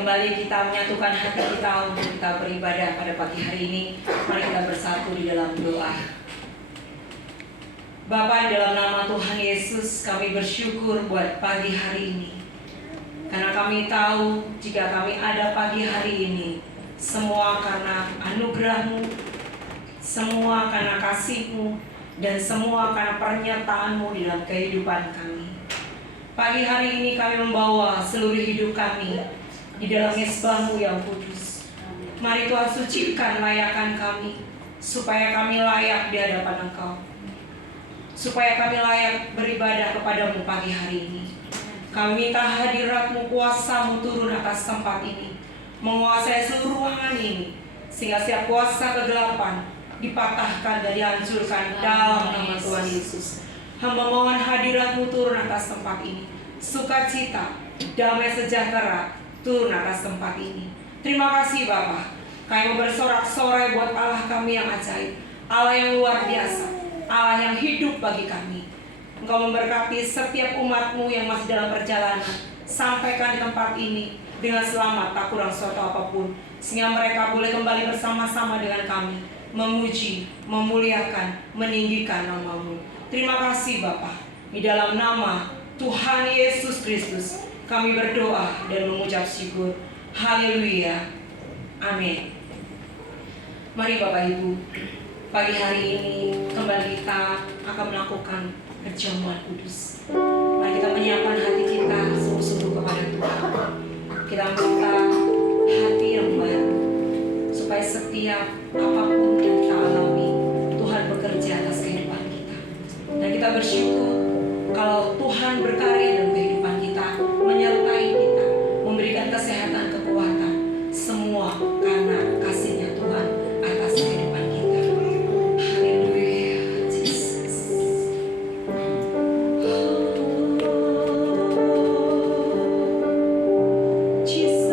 kembali kita menyatukan hati kita untuk kita beribadah pada pagi hari ini. Mari kita bersatu di dalam doa. Bapa, di dalam nama Tuhan Yesus, kami bersyukur buat pagi hari ini. Karena kami tahu jika kami ada pagi hari ini, semua karena anugerah-Mu, semua karena kasih-Mu, dan semua karena pernyataan-Mu di dalam kehidupan kami. Pagi hari ini kami membawa seluruh hidup kami di dalam mezbah-Mu yang kudus. Mari Tuhan sucikan layakan kami, supaya kami layak di hadapan Engkau, supaya kami layak beribadah kepadamu pagi hari ini. Kami minta hadirat-Mu, kuasa-Mu turun atas tempat ini, menguasai seluruh ruangan ini, sehingga setiap kuasa kegelapan dipatahkan dan dihancurkan dalam nama Tuhan Yesus. Hamba mohon hadirat-Mu turun atas tempat ini, sukacita, damai sejahtera turun atas tempat ini. Terima kasih Bapa. Kami mau bersorak-sorai buat Allah kami yang ajaib, Allah yang luar biasa, Allah yang hidup bagi kami. Engkau memberkati setiap umat-Mu yang masih dalam perjalanan, sampaikan di tempat ini dengan selamat, tak kurang suatu apapun, sehingga mereka boleh kembali bersama-sama dengan kami, memuji, memuliakan, meninggikan nama-Mu. Terima kasih Bapa. Di dalam nama Tuhan Yesus Kristus kami berdoa dan mengucap syukur. Haleluya. Amin. Mari Bapak Ibu, pagi hari ini kembali kita akan melakukan perjamuan kudus. Mari kita menyiapkan hati kita sungguh-sungguh kepada Tuhan. Kita minta hati yang baru, supaya setiap apapun yang kita alami, Tuhan bekerja atas kehidupan kita. Dan kita bersyukur kalau Tuhan berkarya dalam kehidupan kita, menyertai kita, memberikan kesehatan, kekuatan, semua karena kasih-Nya Tuhan atas kehidupan kita. Haleluya, Jesus. Jesus,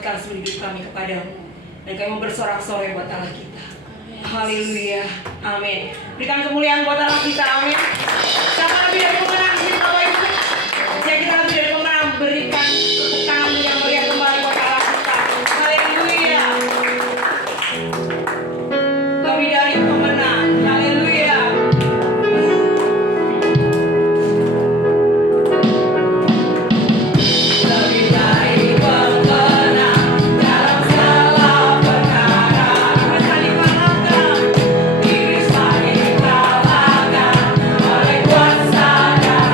persembahkan seluruh hidup kami kepadamu. Dan kami mau bersorak-sorai buat Allah kita. Haleluya, amin. Berikan kemuliaan buat Allah kita, amin. Siapa lebih dari pemenang sih Bapak Ibu? Saya kira lebih dari pemenang. Berikan tepuk tangan yang meriah kembali buat Allah kita. Haleluya. Lebih dari pemenang. Haleluya. Lebih dari pemenang dalam segala perkara. Iblis tak dikalahkan oleh kuasa dan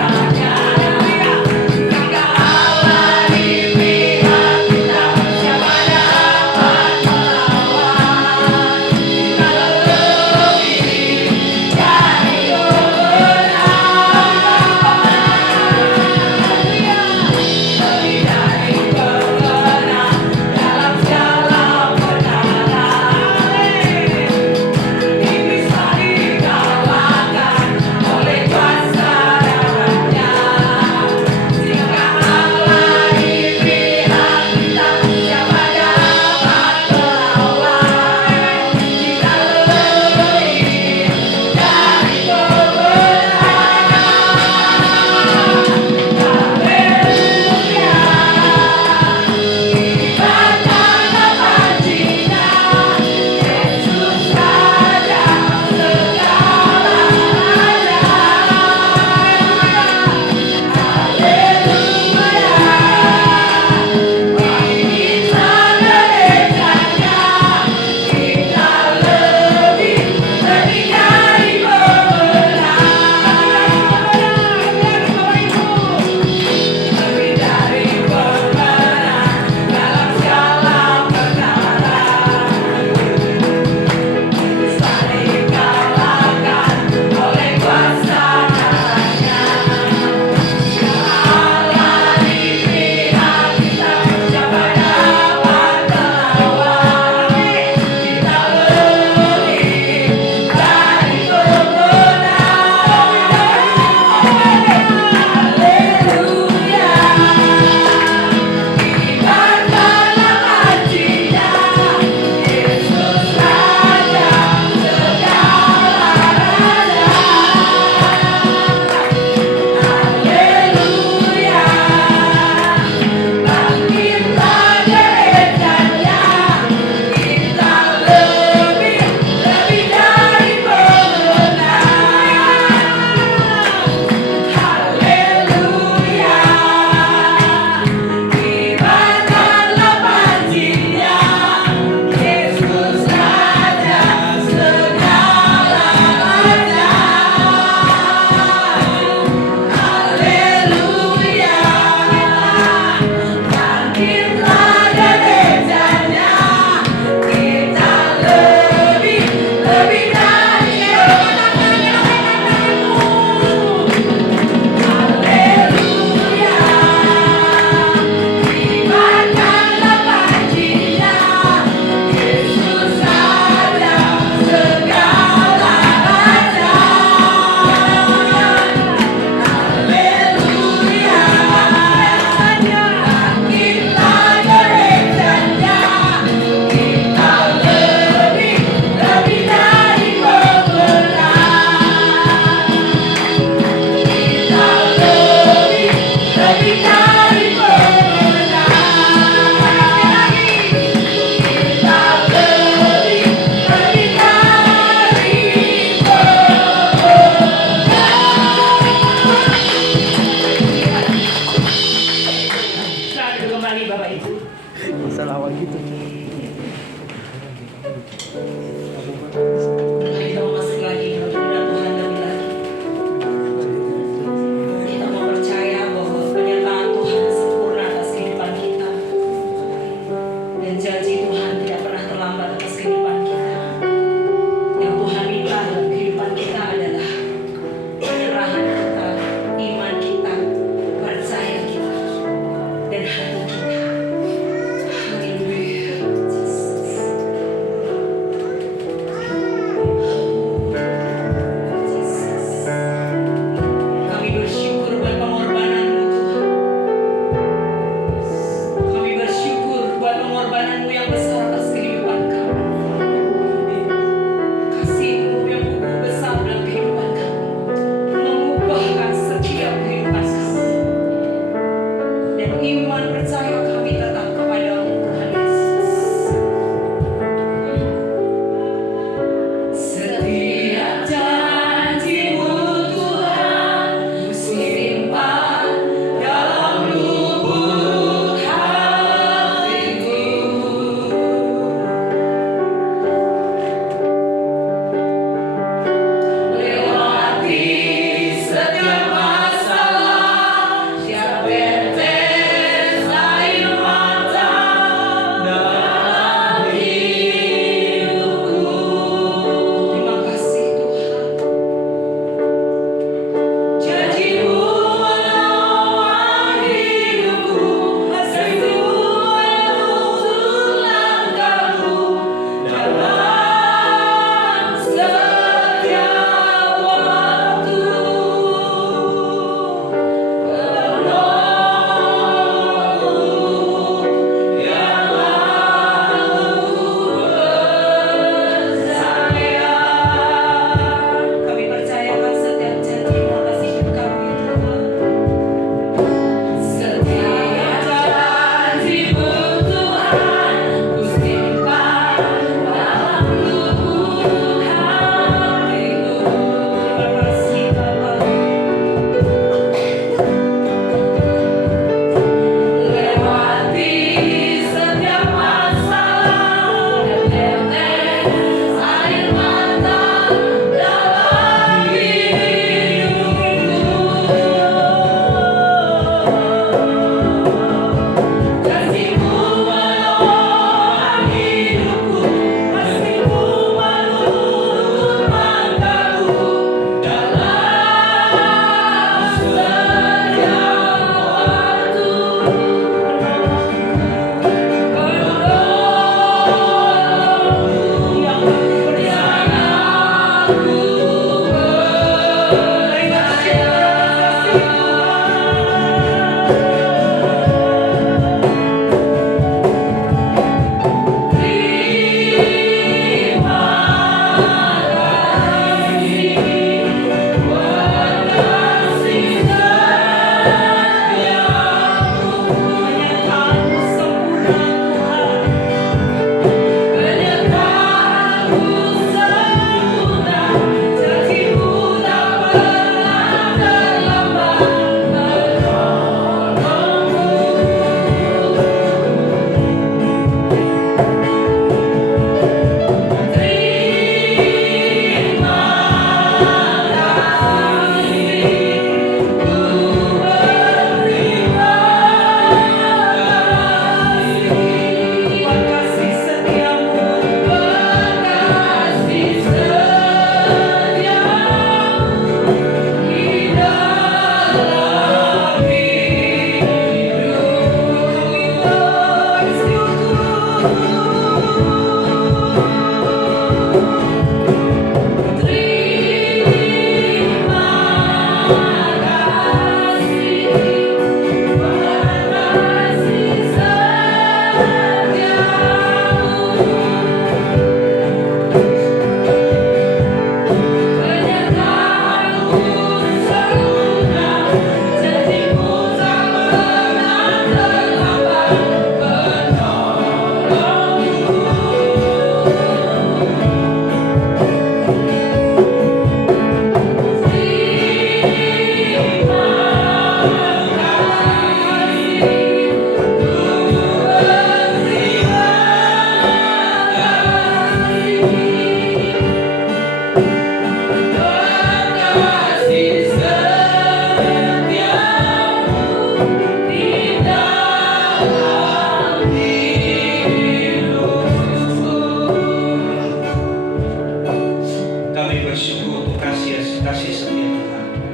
kasih setia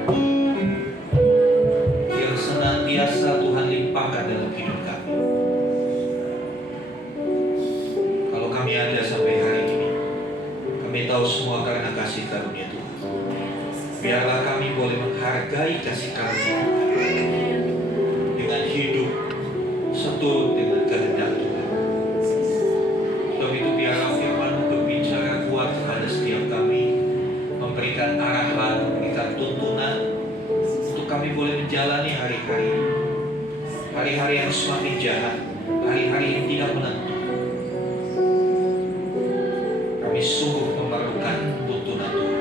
Tuhan yang senantiasa Tuhan limpahkan dalam hidup kami. Kalau kami ada sampai hari ini, kami tahu semua karena kasih karunia Tuhan. Biarlah kami boleh menghargai kasih karunia dengan hidup seturut dengan kehendak Tuhan. Sebab itu biarlah firman-Mu berbicara kuat kepada setiap kami, memberikan arahan, memberikan tuntunan untuk kami boleh menjalani hari-hari ini. Hari-hari yang semakin jahat, hari-hari yang tidak menentu. Kami sungguh memerlukan tuntunan Tuhan.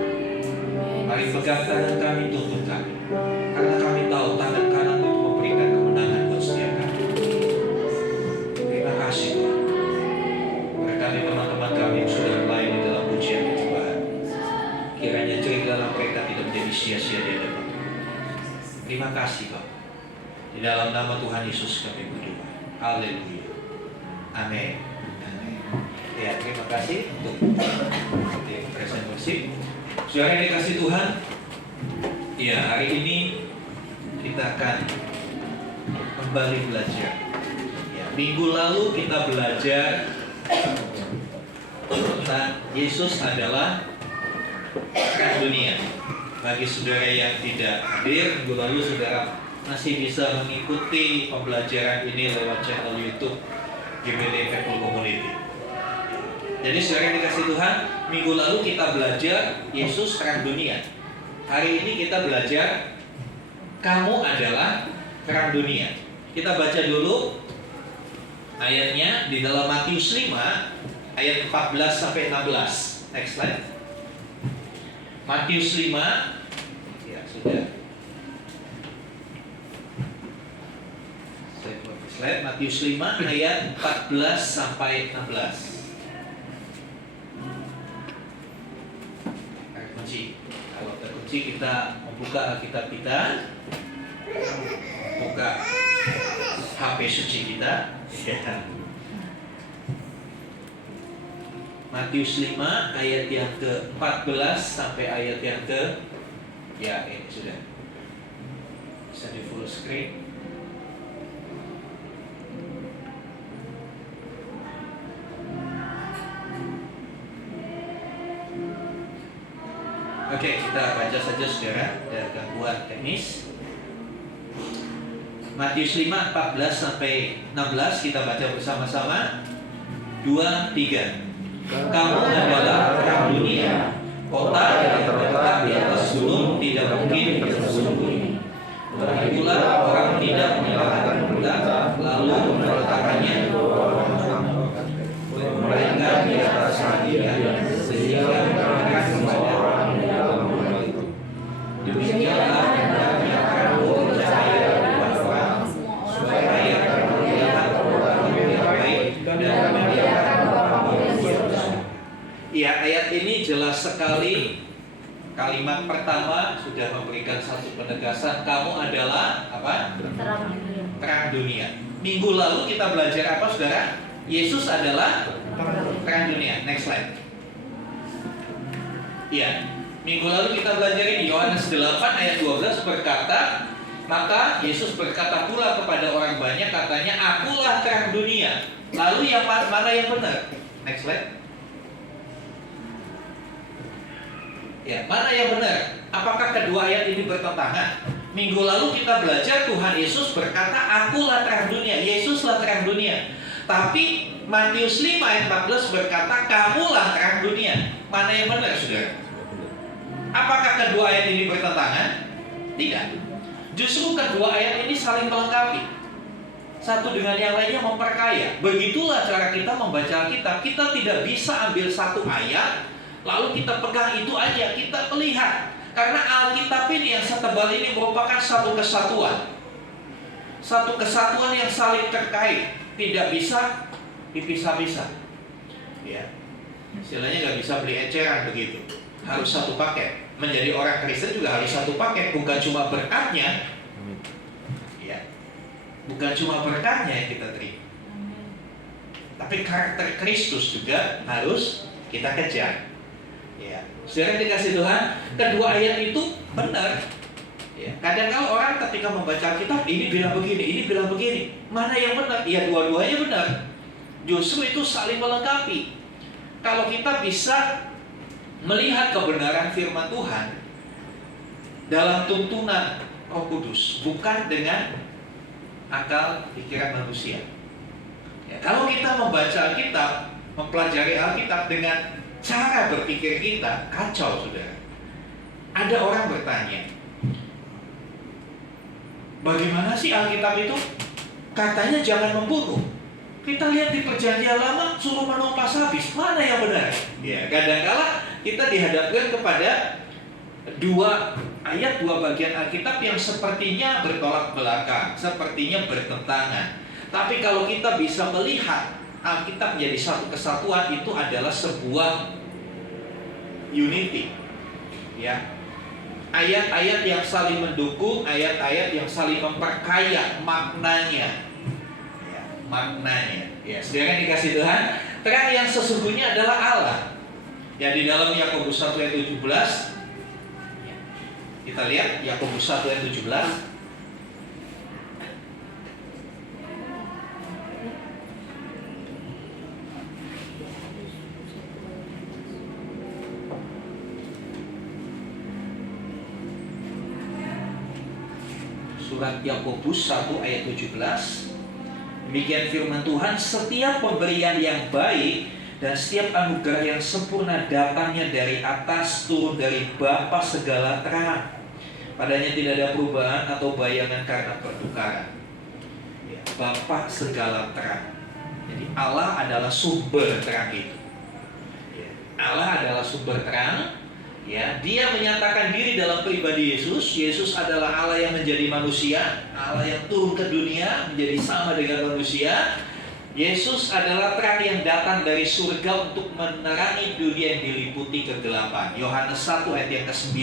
Mari pegang tangan kami, tuntun kami, karena kami tahu tangan kanan-Mu itu memberikan kemenangan buat setiap kami. Terima kasih Tuhan. Berkati teman-teman kami yang sudah melayani dalam ujian pencobaan. Kiranya cerita mereka tidak menjadi sia-sia di hadapan Tuhan. Terima kasih Bapak. Di dalam nama Tuhan Yesus kami berdoa. Haleluya. Amin. Amin. Ya, terima kasih untuk present worship. Saudara yang dikasih Tuhan, ya hari ini kita akan kembali belajar. Ya, minggu lalu kita belajar tentang Yesus adalah terang dunia. Bagi saudara yang tidak hadir minggu lalu, saudara masih bisa mengikuti pembelajaran ini lewat channel YouTube GBT Faithful Community. Jadi saudara yang dikasih Tuhan, minggu lalu kita belajar Yesus terang dunia. Hari ini kita belajar kamu adalah terang dunia. Kita baca dulu ayatnya di dalam Matius 5 ayat 14 sampai 16. Next slide. Matius 5. Ya, sudah. Slide Matius 5 ayat 14 sampai 16. Kalau terkunci kita membuka Alkitab kita, buka HP suci kita. Matius 5 ayat yang ke-14 sampai ayat yang ke, ya ini sudah bisa di full screen. Oke, kita baca saja saudara, ada gangguan teknis. Matius 5, 14 sampai 16 kita baca bersama-sama. 2, 3. Kamu adalah terang dunia. Kota yang terletak di atas gunung tidak mungkin tersembunyi. Begitulah orang tidak menyalakan benda lalu meletakkannya di bawah melainkan di atas hatinya sehingga mereka semua orang di dalam rumah itu. Demikianlah hendaknya kamu percaya kepada orang supaya kamu melihat orang yang baik dan melihat orang yang jahat. Ya, ayat ini jelas sekali. Kalimat pertama sudah memberikan satu penegasan, kamu adalah apa? Terang dunia. Minggu lalu kita belajar apa, saudara? Yesus adalah terang dunia. Next slide. Ya, minggu lalu kita belajar ini Yohanes 8 ayat 12 berkata, maka Yesus berkata pula kepada orang banyak, katanya, akulah terang dunia. Lalu yang mana yang benar? Next slide. Ya, mana yang benar? Apakah kedua ayat ini bertentangan? Minggu lalu kita belajar Tuhan Yesus berkata, akulah terang dunia. Yesuslah terang dunia. Tapi Matius 5 ayat 14 berkata, kamulah terang dunia. Mana yang benar, saudara? Apakah kedua ayat ini bertentangan? Tidak. Justru kedua ayat ini saling melengkapi. Satu dengan yang lainnya memperkaya. Begitulah cara kita membaca Alkitab. Kita tidak bisa ambil satu ayat lalu kita pegang itu aja, kita melihat. Karena Alkitab ini yang setebal ini merupakan satu kesatuan. Satu kesatuan yang saling terkait. Tidak bisa dipisah-pisah. Ya. Istilahnya nggak bisa beli eceran begitu. Harus satu paket. Menjadi orang Kristen juga harus satu paket. Bukan cuma berkatnya. Ya. Bukan cuma berkatnya yang kita terima. Tapi karakter Kristus juga harus kita kejar. Ya, saudara dikasih Tuhan, kedua ayat itu benar. Ya, kadang kalau orang ketika membaca Alkitab, ini bilang begini, ini bilang begini, mana yang benar? Ya dua-duanya benar. Justru itu saling melengkapi. Kalau kita bisa melihat kebenaran firman Tuhan dalam tuntunan Roh Kudus, bukan dengan akal pikiran manusia. Ya, kalau kita membaca Alkitab, mempelajari Alkitab dengan cara berpikir kita, kacau, saudara. Ada orang bertanya, bagaimana sih Alkitab itu? Katanya jangan membunuh. Kita lihat di Perjanjian Lama suruh menumpas habis. Mana yang benar? Ya, kadang-kala kita dihadapkan kepada dua ayat, dua bagian Alkitab yang sepertinya bertolak belakang, sepertinya bertentangan. Tapi kalau kita bisa melihat Alkitab menjadi satu kesatuan, itu adalah sebuah unity. Ya. Ayat-ayat yang saling mendukung, ayat-ayat yang saling memperkaya maknanya. Ya, maknanya. Ya, saudara yang dikasih Tuhan, terang yang sesungguhnya adalah Allah. Ya, di dalam Yakobus 1 ayat 17. Ya, kita lihat Yakobus 1 ayat 17. Surat Yakobus 1 ayat 17. Demikian firman Tuhan, setiap pemberian yang baik dan setiap anugerah yang sempurna datangnya dari atas, turun dari Bapa segala terang. Padanya tidak ada perubahan atau bayangan karena pertukaran. Ya, Bapa segala terang. Jadi Allah adalah sumber terang itu. Ya, Allah adalah sumber terang. Ya, dia menyatakan diri dalam pribadi Yesus. Yesus adalah Allah yang menjadi manusia, Allah yang turun ke dunia menjadi sama dengan manusia. Yesus adalah terang yang datang dari surga untuk menerangi dunia yang diliputi kegelapan. Yohanes 1 ayat yang ke-9.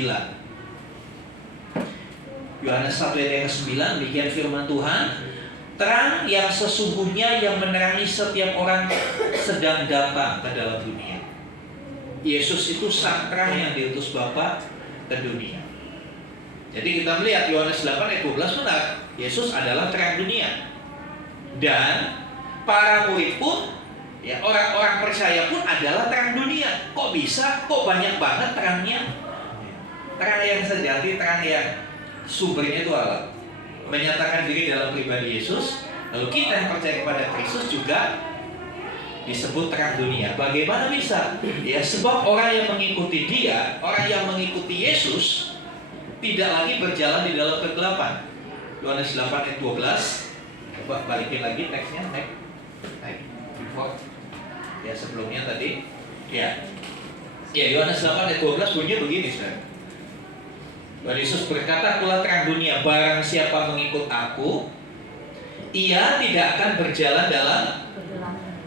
Yohanes 1 ayat yang ke-9, demikian firman Tuhan, terang yang sesungguhnya yang menerangi setiap orang sedang datang ke dalam dunia. Yesus itu sang terang yang diutus Bapa ke dunia. Jadi kita melihat Yohanes 8 ayat 12 benar. Yesus adalah terang dunia. Dan para murid pun, ya, orang-orang percaya pun adalah terang dunia. Kok bisa? Kok banyak banget terangnya? Terang yang sejati, terang yang sumbernya itu Allah. Menyatakan diri dalam pribadi Yesus. Lalu kita yang percaya kepada Kristus juga disebut terang dunia. Bagaimana bisa? Ya, sebab orang yang mengikuti dia, orang yang mengikuti Yesus, tidak lagi berjalan di dalam kegelapan. Yohanes 8 ayat 12. Coba balikin lagi teksnya, naik. Before. Ya, sebelumnya tadi. Ya. Ya, Yohanes 8 ayat 12 bunyinya begini, saudara. Tuhan Yesus berkata, "Akulah terang dunia, barang siapa mengikut aku, ia tidak akan berjalan dalam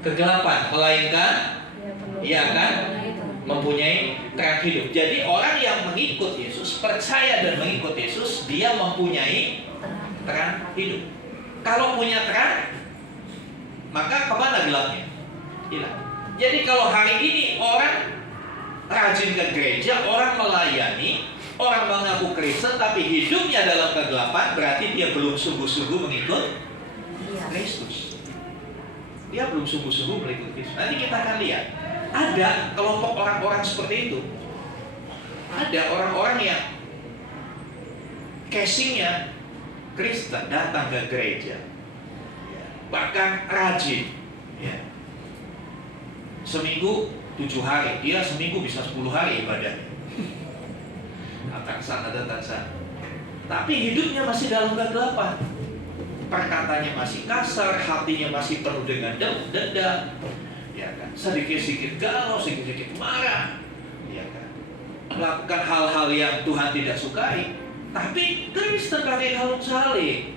kegelapan, melainkan ia akan mempunyai terang hidup." Jadi orang yang mengikut Yesus, percaya dan mengikut Yesus, dia mempunyai terang hidup. Kalau punya terang, maka kemana gelapnya? Hilang. Jadi kalau hari ini orang rajin ke gereja, orang melayani, orang mengaku Kristen, tapi hidupnya dalam kegelapan, berarti dia belum sungguh-sungguh mengikut Kristus. Dia belum sungguh-sungguh mengikuti Kristus. Nanti kita akan lihat, ada kelompok orang-orang seperti itu. Ada orang-orang yang casingnya Kristen, datang ke gereja, bahkan rajin, ya. Seminggu 7 hari, dia seminggu bisa 10 hari ibadahnya. Datang sana, datang sana. Tapi hidupnya masih dalam kegelapan. Perkataannya masih kasar, hatinya masih penuh dengan dendam, ya kan? Sedikit-sedikit galau, sedikit-sedikit marah, ya kan? Melakukan hal-hal yang Tuhan tidak sukai. Tapi Kristen pakai kalung salib.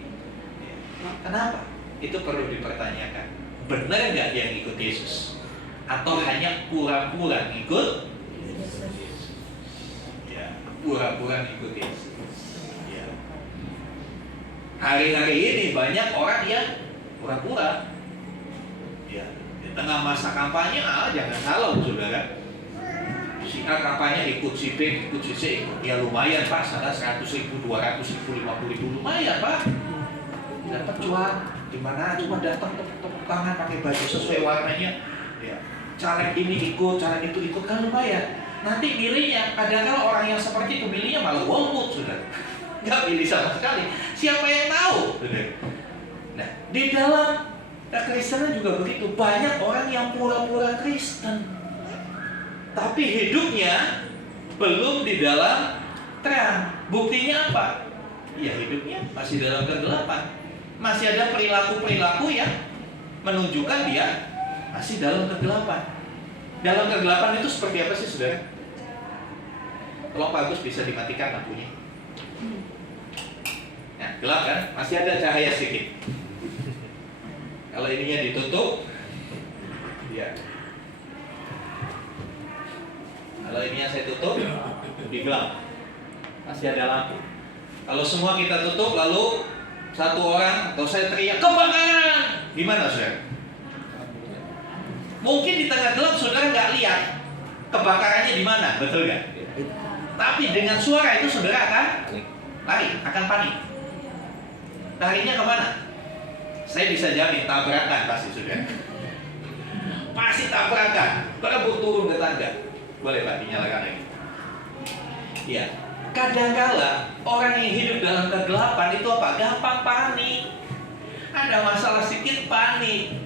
Kenapa? Itu perlu dipertanyakan. Benar nggak dia ngikut Yesus? Atau hanya pura-pura ngikut? Ya, pura-pura ngikut Yesus. Hari-hari ini banyak orang yang pura-pura. Ya, di tengah masa kampanye, jangan salah, saudara. Si A katanya ikut, si B ikut, si C ikut. Ya lumayan Pak, sana 100.000, 200.000, 50.000, lumayan Pak. Dapat cuan. Gimana? Cuma datang tepuk tangan pakai baju sesuai warnanya. Ya. Caleg ini ikut, caleg itu ikut, kan lumayan. Nanti milihnya, kadang-kadang orang yang seperti itu milihnya malah golput, sudah. Nggak pilih sama sekali. Siapa yang tahu? Sudah. Nah, di dalam kekristenan juga begitu. Banyak orang yang pura-pura Kristen, tapi hidupnya belum di dalam terang. Buktinya apa? Ya hidupnya masih dalam kegelapan. Masih ada perilaku-perilaku yang menunjukkan dia masih dalam kegelapan. Dalam kegelapan itu seperti apa sih, saudara? Tolong Pak Agus bisa dimatikan lampunya. Nah, gelap kan? Masih ada cahaya sedikit. Kalau ininya ditutup, ya. Kalau ininya saya tutup, lebih gelap. Masih ada lampu. Kalau semua kita tutup, lalu satu orang atau saya teriak kebakaran, gimana saudara? Mungkin di tengah gelap saudara nggak lihat kebakarannya di mana, betul nggak? Tapi dengan suara itu saudara akan lari, akan panik. Larinya kemana? Saya bisa jamin tabrakan pasti saudara. Pasti tabrakan, berebut turun ke tangga. Boleh Pak dinyalakan lagi? Ya. Kadang-kala orang yang hidup dalam kegelapan itu apa? Gampang panik. Ada masalah sedikit panik.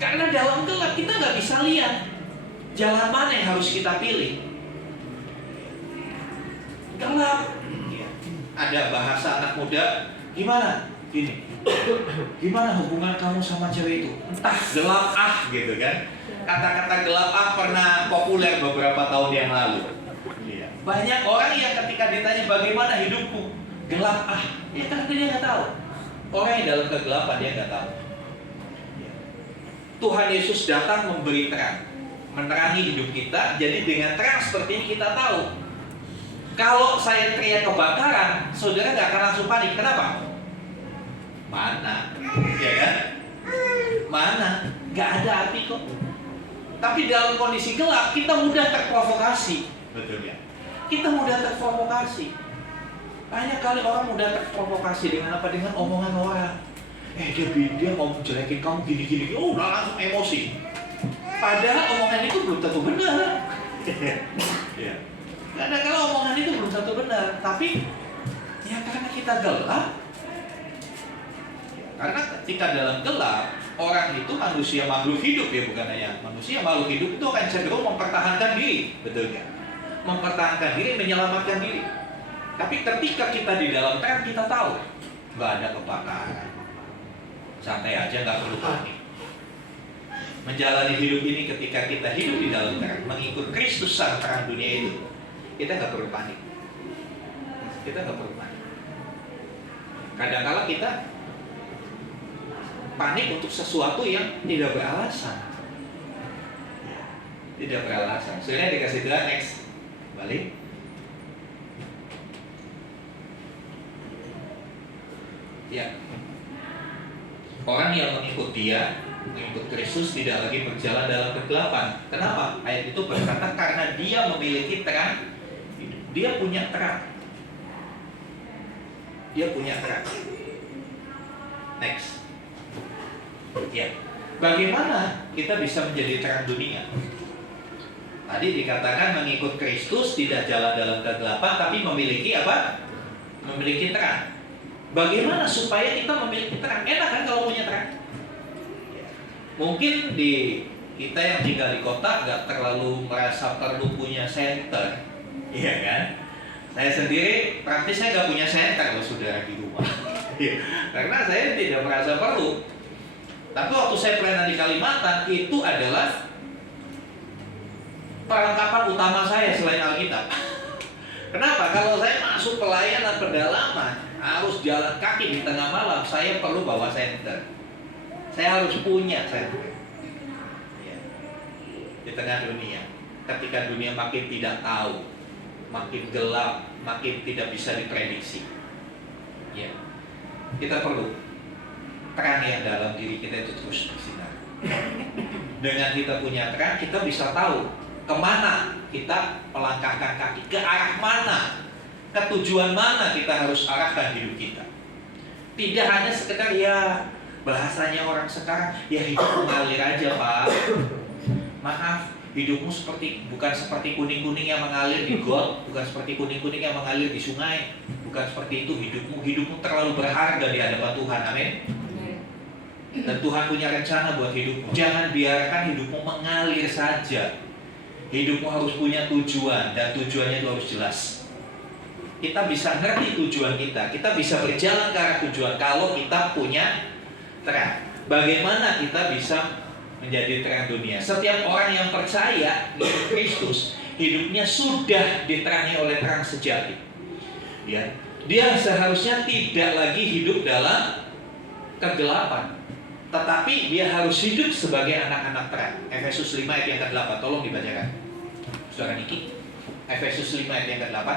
Karena dalam gelap kita nggak bisa lihat jalan mana yang harus kita pilih. Gelap. Ada bahasa anak muda, gimana? Gini. Gimana hubungan kamu sama cewek itu? Entah, gelap gitu kan. Kata-kata gelap pernah populer beberapa tahun yang lalu. Banyak orang yang ketika ditanya bagaimana hidupku, gelap ya karena dia nggak tahu. Orang yang dalam kegelapan dia nggak tahu. Tuhan Yesus datang memberi terang, menerangi hidup kita. Jadi dengan terang seperti ini kita tahu. Kalau saya teriak kebakaran, saudara nggak akan langsung panik. Kenapa? Mana? Ya kan? Mana? Nggak ada api kok. Tapi dalam kondisi gelap kita mudah terprovokasi. Betul ya? Kita mudah terprovokasi. Banyak kali orang mudah terprovokasi dengan apa? Dengan omongan orang. Dia mau menjelekin kamu gini-gini. Oh, udah langsung emosi. Padahal omongan itu belum tentu benar. Ya. Kadang-kadang omongan itu belum tentu benar. Tapi ya karena kita gelap. Karena ketika dalam gelap, orang itu manusia makhluk hidup ya, bukan hanya manusia makhluk hidup itu akan cenderung mempertahankan diri, betul nggak? Mempertahankan diri, menyelamatkan diri. Tapi ketika kita di dalam terang, kita tahu nggak ada kebakaran, santai aja, nggak perlu panik. Menjalani hidup ini ketika kita hidup di dalam terang, mengikut Kristus sang terang dunia itu, kita nggak perlu panik. Kita nggak perlu panik. Kadang-kala kita panik untuk sesuatu yang tidak beralasan. Tidak beralasan. Sudah dikasih Tuhan, next. Balik. Ya. Orang yang mengikut dia, mengikut Kristus tidak lagi berjalan dalam kegelapan. Kenapa? Ayat itu berkata karena dia memiliki terang, dia punya terang. Dia punya terang. Next. Ya. Bagaimana kita bisa menjadi terang dunia? Tadi dikatakan mengikut Kristus tidak jalan dalam kegelapan, tapi memiliki apa? Memiliki terang. Bagaimana supaya kita memiliki terang? Enak kan kalau punya terang? Mungkin di kita yang tinggal di kota nggak terlalu merasa perlu punya senter, iya kan? Saya sendiri praktis saya nggak punya senter kalau saudara di rumah, karena saya tidak merasa perlu. Tapi waktu saya pelayanan di Kalimantan itu adalah perlengkapan utama saya selain Alkitab. Kenapa? Kalau saya masuk pelayanan pedalaman harus jalan kaki di tengah malam, saya perlu bawa senter. Saya harus punya senter. Ya. Di tengah dunia, ketika dunia makin tidak tahu, makin gelap, makin tidak bisa diprediksi, ya, kita perlu terang yang dalam diri kita itu terus bersinar. Dengan kita punya terang, kita bisa tahu kemana kita melangkahkan kaki ke arah mana, ke tujuan mana kita harus arahkan hidup kita. Tidak hanya sekedar ya bahasanya orang sekarang ya hidup mengalir aja Pak. Maaf, hidupmu bukan seperti kuning-kuning yang mengalir di got, bukan seperti kuning-kuning yang mengalir di sungai, bukan seperti itu hidupmu terlalu berharga di hadapan Tuhan, amin. Dan Tuhan punya rencana buat hidupmu. Jangan biarkan hidupmu mengalir saja. Hidupmu harus punya tujuan, dan tujuannya itu harus jelas. Kita bisa ngerti tujuan kita bisa berjalan ke arah tujuan kalau kita punya terang. Bagaimana kita bisa menjadi terang dunia? Setiap orang yang percaya di Kristus, hidupnya sudah diterangi oleh terang sejati. Ya, dia seharusnya tidak lagi hidup dalam kegelapan, tetapi dia harus hidup sebagai anak-anak terang. Efesus 5 ayat yang ke-8, tolong dibacakan. Saudara Niki, Efesus 5 ayat yang ke-8.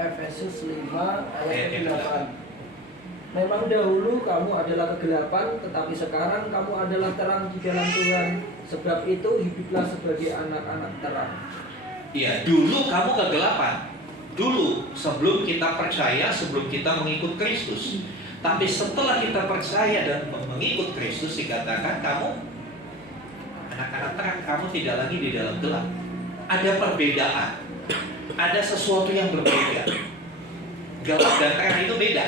Efesus 5 ayat 8. Memang dahulu kamu adalah kegelapan, tetapi sekarang kamu adalah terang di dalam Tuhan. Sebab itu hiduplah sebagai anak-anak terang. Iya, dulu kamu kegelapan. Dulu sebelum kita percaya, sebelum kita mengikut Kristus. Tapi setelah kita percaya dan mengikut Kristus, dikatakan kamu anak-anak terang. Kamu tidak lagi di dalam gelap. Ada perbedaan. Ada sesuatu yang berbeda. Gelap dan terang itu beda.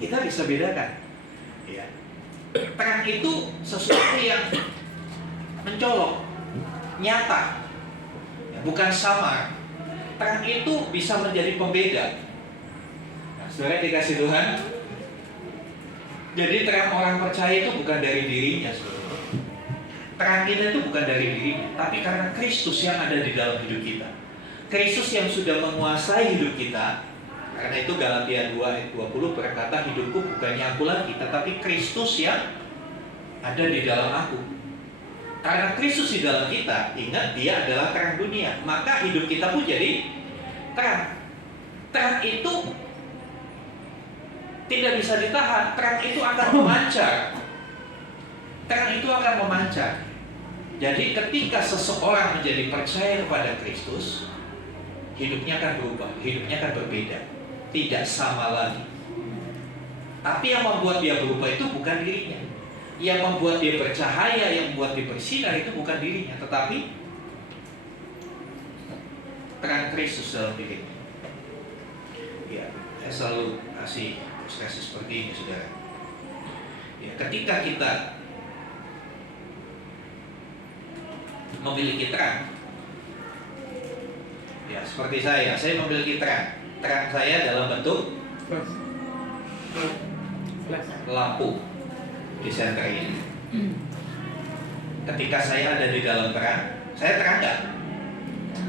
Kita bisa bedakan. Ya. Terang itu sesuatu yang mencolok, nyata, bukan samar. Terang itu bisa menjadi pembeda. Nah, saudara dikasih Tuhan. Jadi terang orang percaya itu bukan dari dirinya, saudara. Terang kita itu bukan dari dirinya, tapi karena Kristus yang ada di dalam hidup kita. Kristus yang sudah menguasai hidup kita. Karena itu Galatia 2 ayat 20 berkata, hidupku bukannya aku lagi, tetapi Kristus yang ada di dalam aku. Karena Kristus di dalam kita, ingat dia adalah terang dunia, maka hidup kita pun jadi terang. Terang itu tidak bisa ditahan, terang itu akan memancar. Terang itu akan memancar. Jadi ketika seseorang menjadi percaya kepada Kristus, hidupnya akan berubah, hidupnya akan berbeda, tidak sama lagi. Tapi yang membuat dia berubah itu bukan dirinya. Yang membuat dia bercahaya, yang membuat dia bersinar itu bukan dirinya, tetapi terang Kristus dalam dirinya. Ya, saya selalu kasih ilustrasi seperti ini, saudara. Ya, ketika kita memiliki terang, ya seperti saya memiliki terang. Terang saya dalam bentuk lampu di senter ini. Ketika saya ada di dalam terang, saya terang nggak?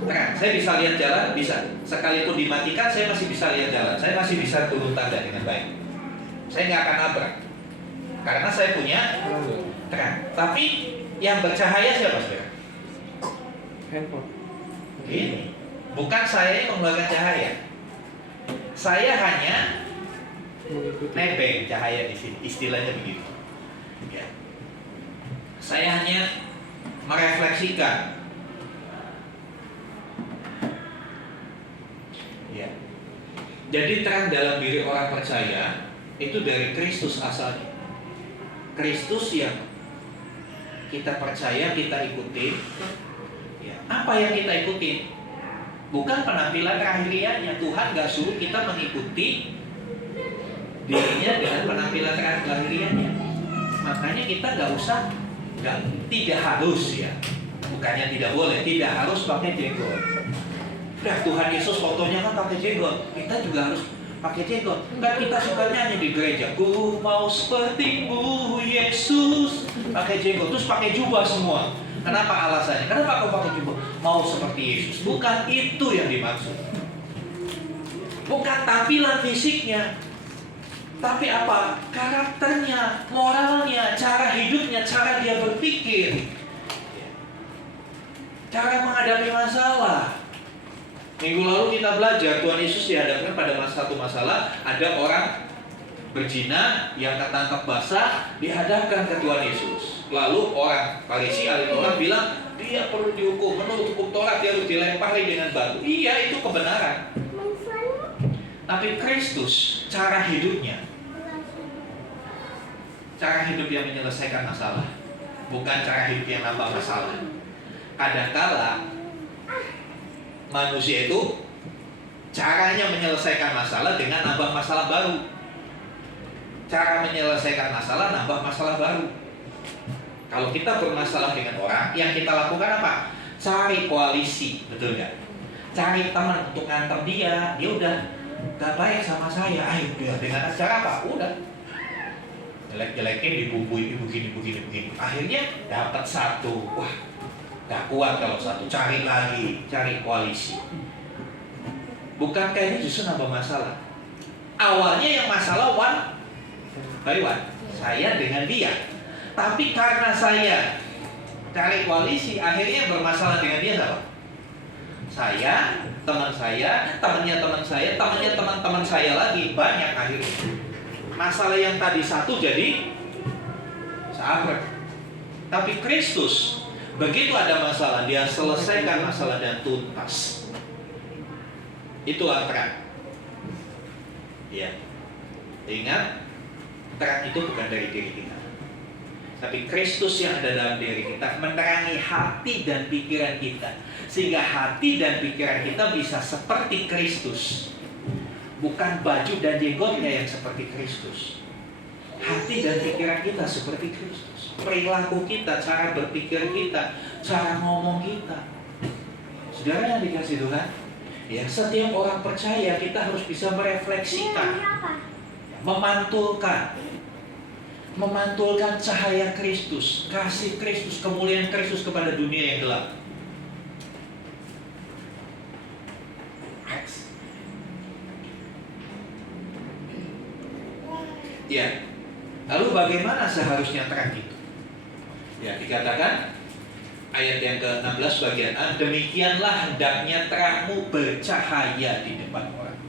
Terang. Saya bisa lihat jalan, bisa. Sekalipun dimatikan, saya masih bisa lihat jalan. Saya masih bisa turun tangga dengan baik. Saya nggak akan nabrak, karena saya punya terang. Tapi yang bercahaya siapa, saudara? Handphone. Ini bukan saya yang mengeluarkan cahaya. Saya hanya nebeng cahaya di sini, istilahnya begitu. Ya. Saya hanya merefleksikan. Ya. Jadi terang dalam diri orang percaya itu dari Kristus asalnya. Kristus yang kita percaya, kita ikuti. Ya. Apa yang kita ikuti? Bukan penampilan lahiriahnya. Tuhan gak suruh kita mengikuti dirinya dengan penampilan lahiriahnya. Makanya kita tidak harus ya. Bukannya tidak boleh, tidak harus pakai jenggot. Nah, Tuhan Yesus fotonya kan pakai jenggot. Kita juga harus pakai jenggot. Kan kita suka nyanyi di gereja, ku mau seperti-Mu Yesus, pakai jenggot, terus pakai jubah semua. Kenapa alasannya? Kenapa kau pakai jubah? Mau seperti Yesus. Bukan itu yang dimaksud. Bukan tampilan fisiknya, tapi apa? Karakternya, moralnya, cara hidupnya, cara dia berpikir, cara menghadapi masalah. Minggu lalu kita belajar Tuhan Yesus dihadapkan pada satu masalah, ada orang berzina yang ketangkap basah dihadapkan ke Tuhan Yesus. Lalu orang Farisi, ahli Taurat bilang dia perlu dihukum, menurut hukum Taurat dia harus dilempari dengan batu. Iya, itu kebenaran. Tapi Kristus, cara hidupnya, cara hidup yang menyelesaikan masalah, bukan cara hidup yang nambah masalah. Kadangkala manusia itu caranya menyelesaikan masalah dengan nambah masalah baru. Cara menyelesaikan masalah, nambah masalah baru. Kalau kita bermasalah dengan orang, yang kita lakukan apa? Cari koalisi, betul nggak? Cari teman untuk nganter dia udah gak baik sama saya, ayo dia dengan cara apa? Udah jelek-jelekin, dibumbui begini. Akhirnya dapat satu, wah gak kuat kalau satu, cari lagi, cari koalisi. Bukankah ini justru nambah masalah? Awalnya yang masalah saya dengan dia. Tapi karena saya cari koalisi, akhirnya bermasalah dengan dia siapa? Saya, teman saya, temannya teman saya, temannya teman-teman saya lagi, banyak akhirnya. Masalah yang tadi satu jadi sahabat. Tapi Kristus, begitu ada masalah, dia selesaikan masalah dan tuntas. Itulah terang. Ya, ingat, terang itu bukan dari diri kita, tapi Kristus yang ada dalam diri kita menerangi hati dan pikiran kita, sehingga hati dan pikiran kita bisa seperti Kristus. Bukan baju dan jenggotnya yang seperti Kristus. Hati dan pikiran kita seperti Kristus. Perilaku kita, cara berpikir kita, cara ngomong kita. Saudara yang dikasih Tuhan, ya, setiap orang percaya kita harus bisa merefleksikan, memantulkan cahaya Kristus, kasih Kristus, kemuliaan Kristus kepada dunia yang gelap. Ya, lalu bagaimana seharusnya terang itu? Ya, dikatakan ayat yang ke-16 bagian A, demikianlah hendaknya terangmu bercahaya di depan orang.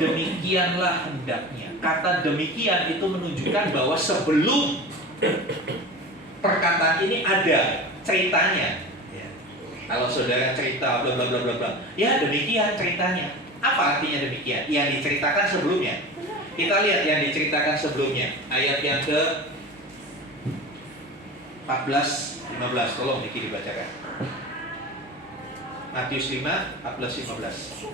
Demikianlah hendaknya. Kata demikian itu menunjukkan bahwa sebelum perkataan ini ada ceritanya. Ya. Kalau saudara cerita bla bla bla bla bla, ya demikian ceritanya. Apa artinya demikian? Yang diceritakan sebelumnya. Kita lihat yang diceritakan sebelumnya. Ayat yang ke 14, 15. Tolong Niki dibacakan. Matius 5, 14, 15.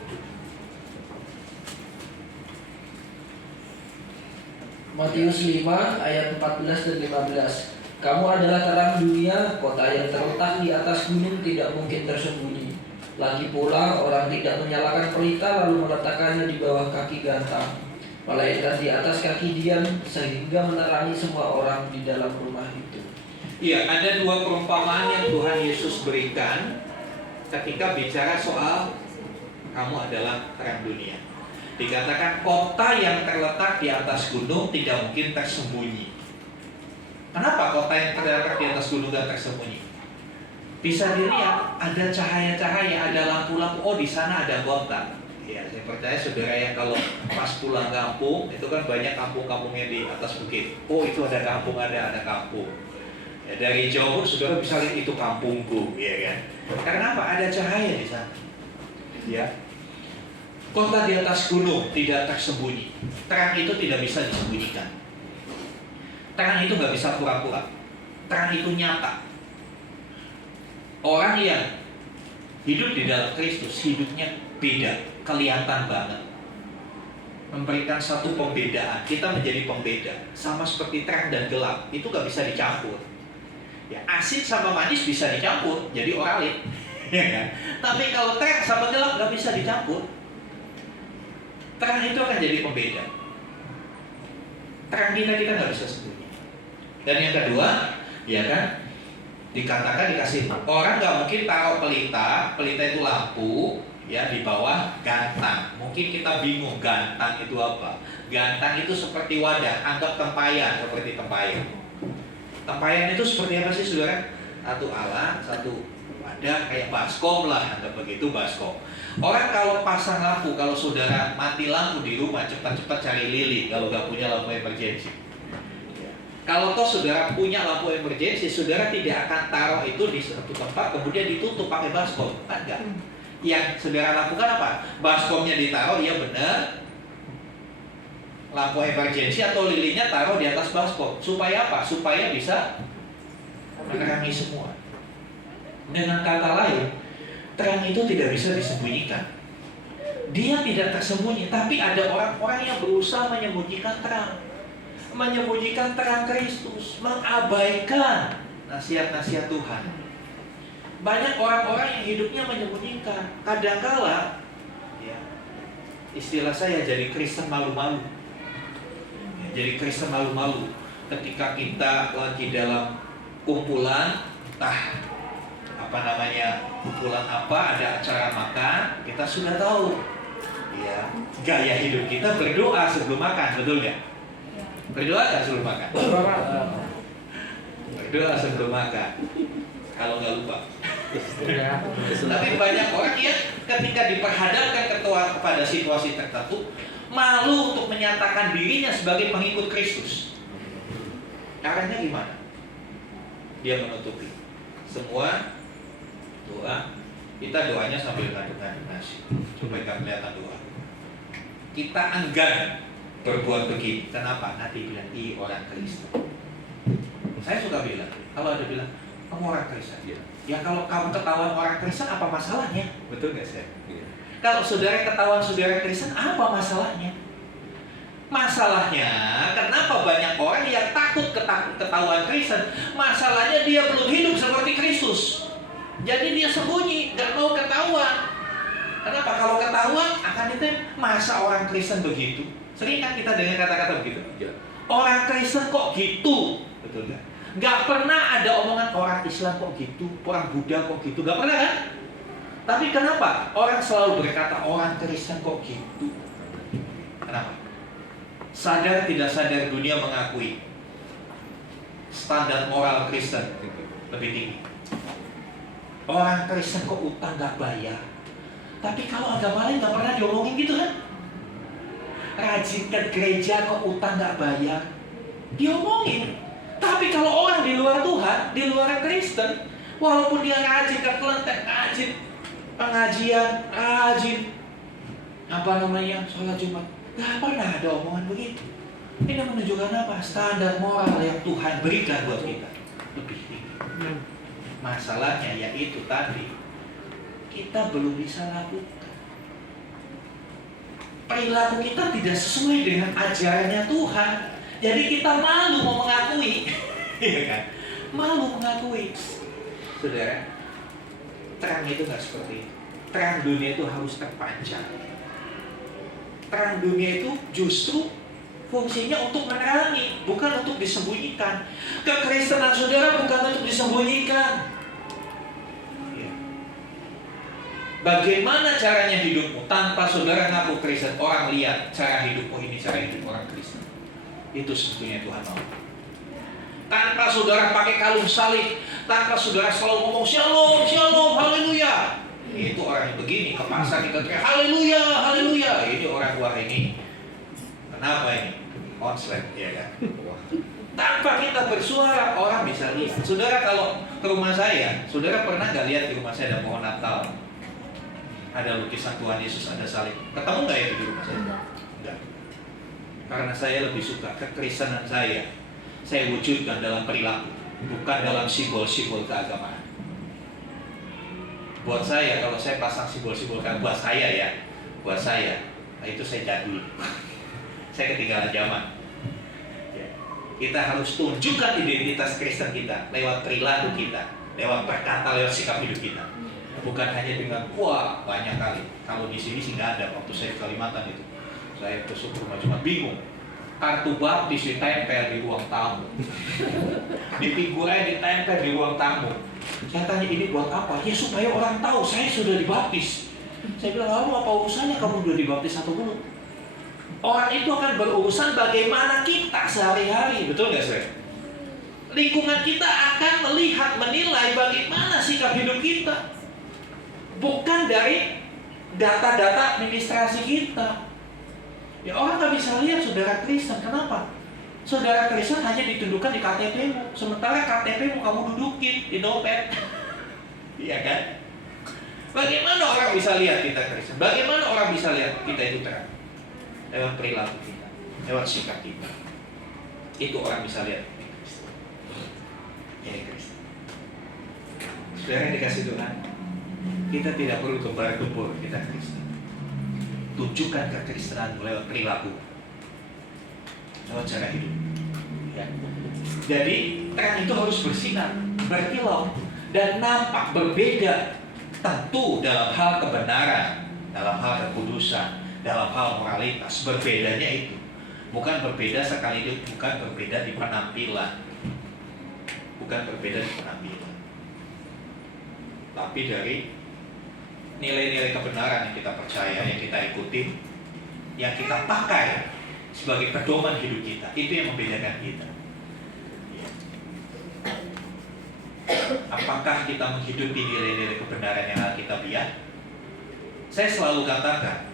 Matius 5 ayat 14 dan 15. Kamu adalah terang dunia, kota yang terletak di atas gunung tidak mungkin tersembunyi. Lagi pula orang tidak menyalakan pelita lalu meletakkannya di bawah kaki gantang, melainkan di atas kaki diam sehingga menerangi semua orang di dalam rumah itu. Iya, ada dua perumpamaan yang Tuhan Yesus berikan ketika bicara soal kamu adalah terang dunia. Dikatakan kota yang terletak di atas gunung tidak mungkin tersembunyi. Kenapa kota yang terletak di atas gunung dan tersembunyi? Bisa dilihat, ada cahaya-cahaya, ada lampu-lampu. Oh, di sana ada kota. Ya, saya percaya saudara yang kalau pas pulang kampung, itu kan banyak kampung-kampungnya di atas bukit. Oh, itu ada kampung, ada kampung. Ya, dari jauh saudara bisa lihat itu kampungku, ya kan? Karena apa? Ada cahaya di sana. Ya. Kota di atas gunung tidak tersembunyi. Terang itu tidak bisa disembunyikan. Terang itu nggak bisa pura-pura. Terang itu nyata. Orang yang hidup di dalam Kristus, hidupnya beda, kelihatan banget. Memberikan satu pembedaan. Kita menjadi pembeda. Sama seperti terang dan gelap. Itu nggak bisa dicampur. Ya, asin sama manis bisa dicampur, jadi oralit. Ya kan? Tapi kalau terang sama gelap nggak bisa dicampur. Terang itu akan jadi pembeda. Terang kita nggak bisa sembunyi. Dan yang kedua, ya kan, dikatakan dikasih orang nggak mungkin taruh pelita itu lampu, ya di bawah gantang. Mungkin kita bingung gantang itu apa? Gantang itu seperti wadah, anggap tempayan seperti tempayan. Tempayan itu seperti apa sih saudara? Satu alat, satu wadah. ada kayak baskom lah, anggap begitu baskom. Orang kalau pasang lampu, kalau saudara mati lampu di rumah, cepat-cepat cari lilin kalau nggak punya lampu emergency. Kalau toh saudara punya lampu emergency, saudara tidak akan taruh itu di satu tempat kemudian ditutup pakai baskom, kan enggak? Yang saudara lakukan apa? Baskomnya ditaruh, ya benar. Lampu emergency atau lilinnya taruh di atas baskom. Supaya apa? Supaya bisa menerangi semua. Dengan kata lain, terang itu tidak bisa disembunyikan. Dia tidak tersembunyi, tapi ada orang-orang yang berusaha menyembunyikan terang. Menyembunyikan terang Kristus, mengabaikan nasihat-nasihat Tuhan. Banyak orang-orang yang hidupnya menyembunyikan. Kadangkala, ya, istilah saya jadi Kristen malu-malu. Ya, jadi Kristen malu-malu. Ketika kita lagi dalam kumpulan, kumpulan apa, ada acara makan, kita sudah tahu, ya, gaya hidup kita berdoa sebelum makan, betul nggak? Berdoa nggak sebelum makan? Berdoa sebelum makan, kalau nggak lupa. Tapi banyak orang yang ketika diperhadapkan kepada situasi tertentu, malu untuk menyatakan dirinya sebagai pengikut Kristus. Caranya gimana? Dia menutupi semua doa. Kita doanya sambil ngaduk-ngaduk nasi, supaya nggak kelihatan doa. Kita enggan berbuat begini. Kenapa? Nanti bilang, orang Kristen. Saya suka bilang, kalau ada bilang, kamu orang Kristen, ya kalau kamu ketahuan orang Kristen, apa masalahnya? Betul nggak sih? Kalau saudara ketahuan saudara Kristen, apa masalahnya? Masalahnya, kenapa banyak orang yang takut ketahuan Kristen? Masalahnya dia belum hidup seperti Kristus. Jadi dia sembunyi, nggak mau ketahuan. Kenapa? Kalau ketahuan akan masa orang Kristen begitu? Sering kan kita dengar kata-kata begitu. Orang Kristen kok gitu, betul nggak? Nggak pernah ada omongan orang Islam kok gitu, orang Buddha kok gitu, nggak pernah kan? Tapi kenapa orang selalu berkata orang Kristen kok gitu? Kenapa? Sadar tidak sadar dunia mengakui standar moral Kristen lebih tinggi. Orang Kristen kok utang nggak bayar? Tapi kalau agama lain nggak pernah diomongin gitu kan? Rajin ke gereja kok utang nggak bayar? Diomongin. Tapi kalau orang di luar Tuhan, di luar Kristen, walaupun dia rajin ke kelenteng, rajin pengajian, rajin sholat Jumat, nggak pernah ada omongan begitu. Ini menunjukkan apa? Standar moral yang Tuhan berikan buat kita lebih tinggi. Masalahnya yaitu tadi, kita belum bisa lakukan. Perilaku kita tidak sesuai dengan ajarannya Tuhan. Jadi kita malu mau mengakui. Kan? Malu mengakui. Saudara, terang itu nggak seperti itu. Terang dunia itu harus terpancar. Terang dunia itu justru fungsinya untuk menerangi, bukan untuk disembunyikan. Kekristenan saudara bukan untuk disembunyikan. Bagaimana caranya hidupmu tanpa saudara ngaku Kristen? Orang lihat cara hidupmu, ini cara hidup orang Kristen. Itu sebetulnya Tuhan mau. Tanpa saudara pakai kalung salib, tanpa saudara selalu ngomong shalom, shalom, haleluya. Itu orang yang begini ke pasar kita teriak haleluya, haleluya. Ini orang wah ini. Kenapa ini? Konslet, ya kan? Tanpa kita bersuara, orang bisa lihat. Saudara kalau ke rumah saya, saudara pernah nggak lihat di rumah saya ada pohon Natal? Ada lukisan Tuhan Yesus, ada salib. Ketemu nggak itu di rumah saya? Enggak. Karena saya lebih suka kekristenan saya wujudkan dalam perilaku, bukan dalam simbol-simbol keagamaan. Buat saya, kalau saya pasang simbol-simbol buat saya, nah itu saya jadul. Saya ketinggalan zaman. Kita harus tunjukkan identitas Kristen kita lewat perilaku kita, lewat berkata, lewat sikap hidup kita. Bukan hanya dengan wah banyak kali. Kalau di sini sih nggak ada. Waktu saya ke Kalimantan itu, saya ke suku rumah cuma bingung. Kartu baptis ditempel di ruang tamu, di figurnya ditempel di ruang tamu. Saya tanya ini buat apa? Ya supaya orang tahu saya sudah dibaptis. Saya bilang lalu apa urusannya kamu sudah dibaptis atau belum? Orang itu akan berurusan bagaimana kita sehari-hari, betul nggak sih? lingkungan kita akan melihat, menilai bagaimana sikap hidup kita. Bukan dari data-data administrasi kita. Ya, orang nggak bisa lihat saudara Kristen. Kenapa? Saudara Kristen hanya ditundukkan di KTP-mu, sementara KTP-mu kamu dudukin di dompet. Iya kan? Bagaimana orang bisa lihat kita Kristen? Bagaimana orang bisa lihat kita itu terang? Lewat perilaku kita, lewat sikap kita. Itu orang bisa lihat. Ini Kristen. Saudara yang dikasih Tuhan, kita tidak perlu gembar-gembor kita Kristen. Tunjukkan kekristenan lewat perilaku, lewat cara hidup. Ya. Jadi terang itu harus bersinar, berkilau, dan nampak berbeda. Tentu dalam hal kebenaran, dalam hal kekudusan, dalam hal moralitas. Berbedanya itu bukan berbeda sekali itu, bukan berbeda di penampilan, bukan berbeda di penampilan, tapi dari nilai-nilai kebenaran yang kita percaya, yang kita ikuti, yang kita pakai sebagai pedoman hidup kita. Itu yang membedakan kita. Apakah kita menghidupi nilai-nilai kebenaran yang Alkitabiah? Saya selalu katakan,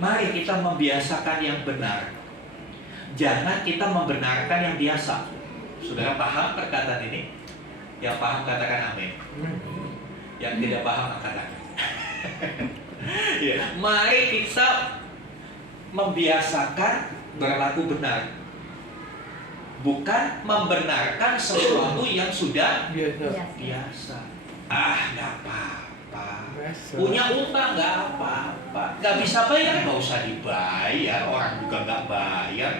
mari kita membiasakan yang benar. Jangan kita membenarkan yang biasa. Saudara paham perkataan ini? Yang paham katakan amin. Yang tidak paham katakan. Ya. Mari kita membiasakan berlaku benar, bukan membenarkan sesuatu yang sudah biasa. Nggak apa-apa. Punya utang nggak apa-apa. Nggak bisa bayar nggak usah dibayar. Orang juga nggak bayar.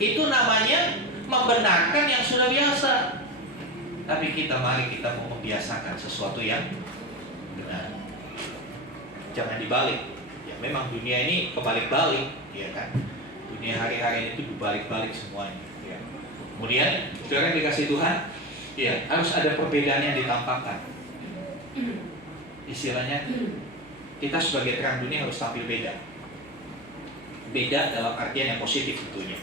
Itu namanya membenarkan yang sudah biasa. Tapi mari kita mau membiasakan sesuatu yang benar. Jangan dibalik. Ya memang dunia ini kebalik-balik, ya kan? Dunia hari-hari ini itu dibalik-balik semuanya. Ya. Kemudian, saudara yang dikasih Tuhan, ya harus ada perbedaan yang ditampakkan. Istilahnya, kita sebagai terang dunia harus tampil beda. Beda dalam artian yang positif tentunya.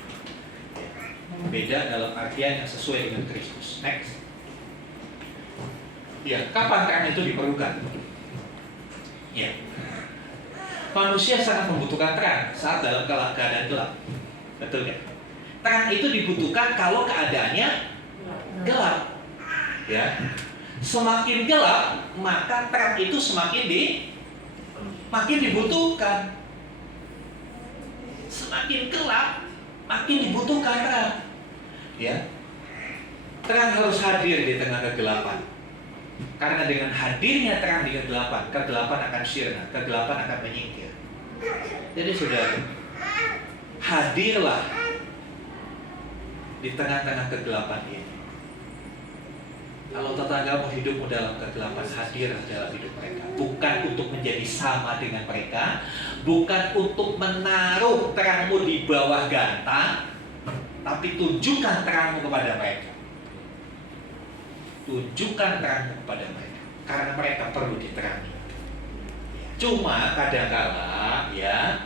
Ya. Beda dalam artian yang sesuai dengan Kristus. Next. Ya, kapan terang itu diperlukan? Ya. Manusia sangat membutuhkan terang saat dalam keadaan gelap. Betul nggak? Terang itu dibutuhkan kalau keadaannya gelap. Ya. Semakin gelap, maka terang itu makin dibutuhkan. Semakin gelap, makin dibutuhkan terang. Ya. Terang harus hadir di tengah kegelapan. Karena dengan hadirnya terang di kegelapan akan sirna, kegelapan akan menyingkir. Jadi saudara, hadirlah di tengah-tengah kegelapan ini. Kalau tetanggamu hidupmu dalam kegelapan, hadir dalam hidup mereka. Bukan untuk menjadi sama dengan mereka, bukan untuk menaruh terangmu di bawah gantang, tapi tunjukkan terangmu kepada mereka. Tunjukkan terangmu kepada mereka, karena mereka perlu diterangi. Cuma kadang-kala ya,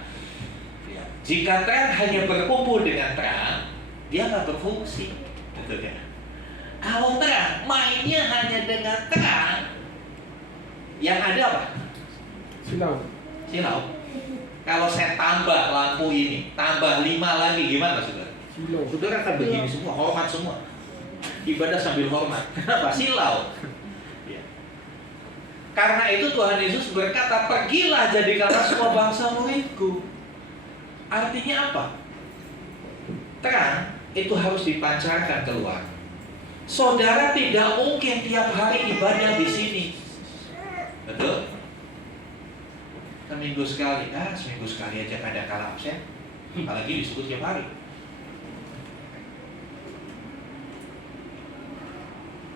jika terang hanya berkumpul dengan terang, dia nggak berfungsi, betul ya? Kalau terang mainnya hanya dengan terang, yang ada apa? Silau. Kalau saya tambah lampu ini, tambah 5 lagi, gimana saudara? Saudara akan begini semua, hormat semua. Ibadah sambil hormat. Kenapa? Silau. Ya. Karena itu Tuhan Yesus berkata, pergilah jadikanlah semua bangsa muridku. Artinya apa? Terang itu harus dipancarkan keluar. Saudara tidak mungkin tiap hari ibadah di sini. Betul? Seminggu sekali aja kadang-kala absen. Apalagi disebut tiap hari.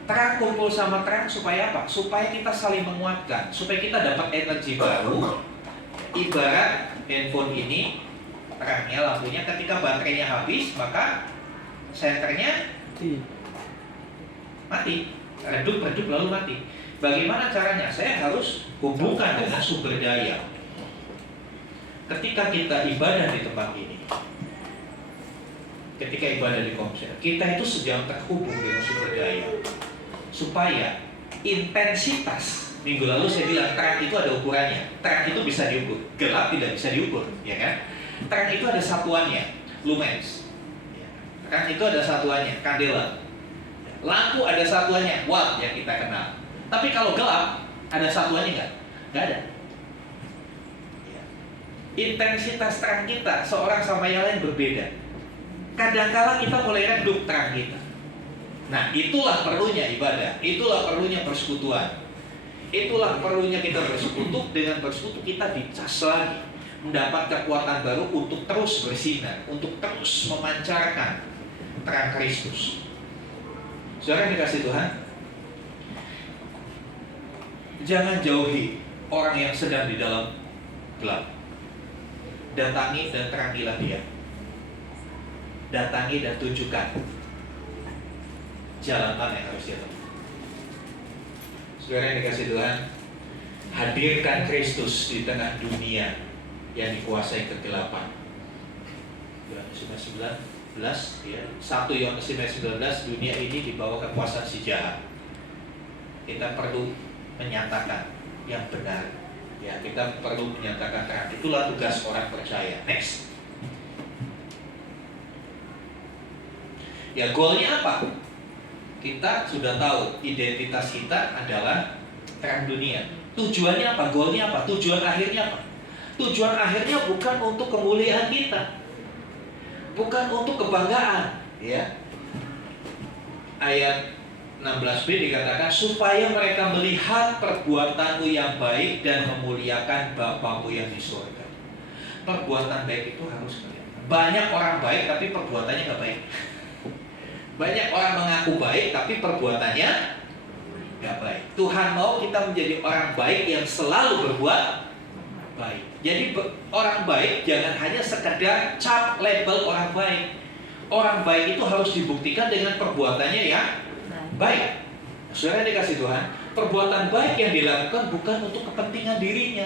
Terang kumpul sama terang supaya apa? Supaya kita saling menguatkan, supaya kita dapat energi baru. Ibarat handphone ini, terangnya, lampunya, ketika baterainya habis, maka senternya mati, redup lalu mati. Bagaimana caranya? Saya harus hubungkan dengan sumber daya. Ketika kita ibadah di tempat ini, ketika ibadah di komsel, kita itu sedang terhubung dengan sumber daya supaya intensitas. Minggu lalu saya bilang terang itu ada ukurannya. Terang itu bisa diukur, gelap tidak bisa diukur, ya kan? Terang itu ada satuannya, lumens. Terang itu ada satuannya, kandela. Lampu ada satuannya, watt yang kita kenal. Tapi kalau gelap, ada satuannya nggak? Nggak ada. Intensitas terang kita seorang sama yang lain berbeda. Kadang-kala kita mulai redup terang kita. Nah, itulah perlunya ibadah, itulah perlunya persekutuan. Itulah perlunya kita bersekutu. Dengan bersekutu kita dicas lagi, mendapat kekuatan baru untuk terus bersinar, untuk terus memancarkan terang Kristus. Saudara yang dikasih Tuhan, jangan jauhi orang yang sedang di dalam gelap. Datangi dan terangilah dia. Datangi dan tunjukkan jalan mana yang harus dia tempuh. Saudara yang dikasih Tuhan, hadirkan Kristus di tengah dunia yang dikuasai kegelapan. Yohanes 19, ya. 1 Yohanes 19, dunia ini dibawa kekuasaan si jahat. Kita perlu menyatakan yang benar. Ya, kita perlu menyatakan terang. Itulah tugas orang percaya. Next. Ya, goalnya apa? Kita sudah tahu identitas kita adalah terang dunia. Tujuannya apa? Goalnya apa? Tujuan akhirnya apa? Tujuan akhirnya bukan untuk kemuliaan kita, bukan untuk kebanggaan, ya. Ayat 16b dikatakan supaya mereka melihat perbuatanmu yang baik dan memuliakan Bapamu yang di surga. Perbuatan baik itu harus kelihatan. Banyak orang baik tapi perbuatannya nggak baik. Banyak orang mengaku baik tapi perbuatannya nggak baik. Tuhan mau kita menjadi orang baik yang selalu berbuat baik. Jadi orang baik jangan hanya sekedar cap label orang baik. Orang baik itu harus dibuktikan dengan perbuatannya yang baik. Saudara dikasih Tuhan, perbuatan baik yang dilakukan bukan untuk kepentingan dirinya.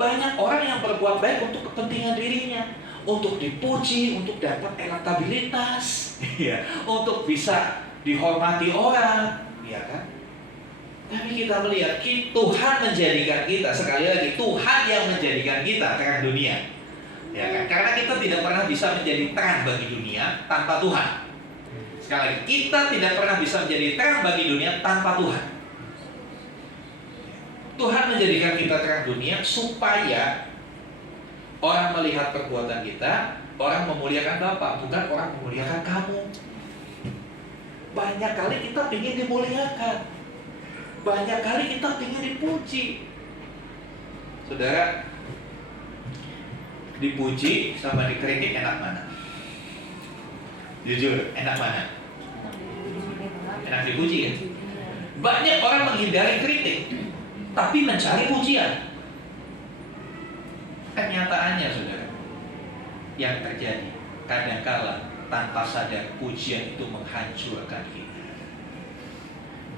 Banyak orang yang berbuat baik untuk kepentingan dirinya, untuk dipuji, untuk dapat elektabilitas, ya, untuk bisa dihormati orang, ya kan? Tapi kita melihat Tuhan menjadikan kita, sekali lagi Tuhan yang menjadikan kita terang dunia, ya kan? Karena kita tidak pernah bisa menjadi terang bagi dunia tanpa Tuhan. Sekali lagi, kita tidak pernah bisa menjadi terang bagi dunia tanpa Tuhan. Tuhan menjadikan kita terang dunia supaya orang melihat perbuatan kita, orang memuliakan Bapa, bukan orang memuliakan kamu. Banyak kali kita ingin dimuliakan, banyak kali kita ingin dipuji. Saudara, dipuji sama dikritik enak mana? Jujur, enak mana? Enak dipuji kan? Banyak orang menghindari kritik, tapi mencari pujian. Kenyataannya saudara, yang terjadi kadangkala tanpa sadar pujian itu menghancurkan kita.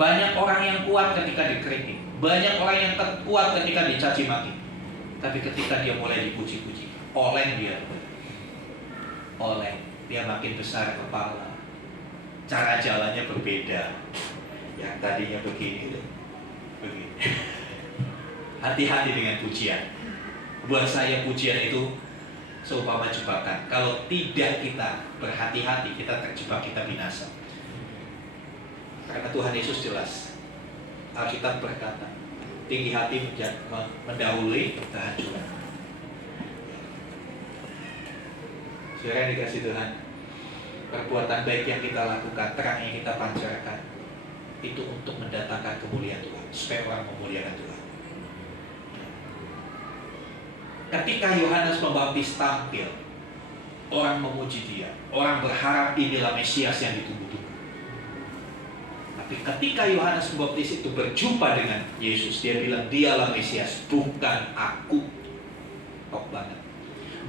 Banyak orang yang kuat ketika dikritik, banyak orang yang kuat ketika dicaci maki, tapi ketika dia mulai dipuji-puji, oleng dia, dia makin besar kepala, cara jalannya berbeda. Yang tadinya begini, begini. Hati-hati dengan pujian. Buat saya pujian itu seumpama jebakan. Kalau tidak kita berhati-hati, kita terjebak, kita binasa. Karena Tuhan Yesus jelas, Alkitab berkata, tinggi hati mendahului kehancuran. Saudara yang dikasih Tuhan, perbuatan baik yang kita lakukan, terang yang kita pancarkan, itu untuk mendatangkan kemuliaan Tuhan, supaya orang memuliakan Tuhan. Ketika Yohanes Pembaptis tampil, orang memuji dia, orang berharap inilah Mesias yang ditunggu-tunggu. Tapi ketika Yohanes Pembaptis itu berjumpa dengan Yesus, dia bilang, dialah Mesias, bukan aku. Top banget.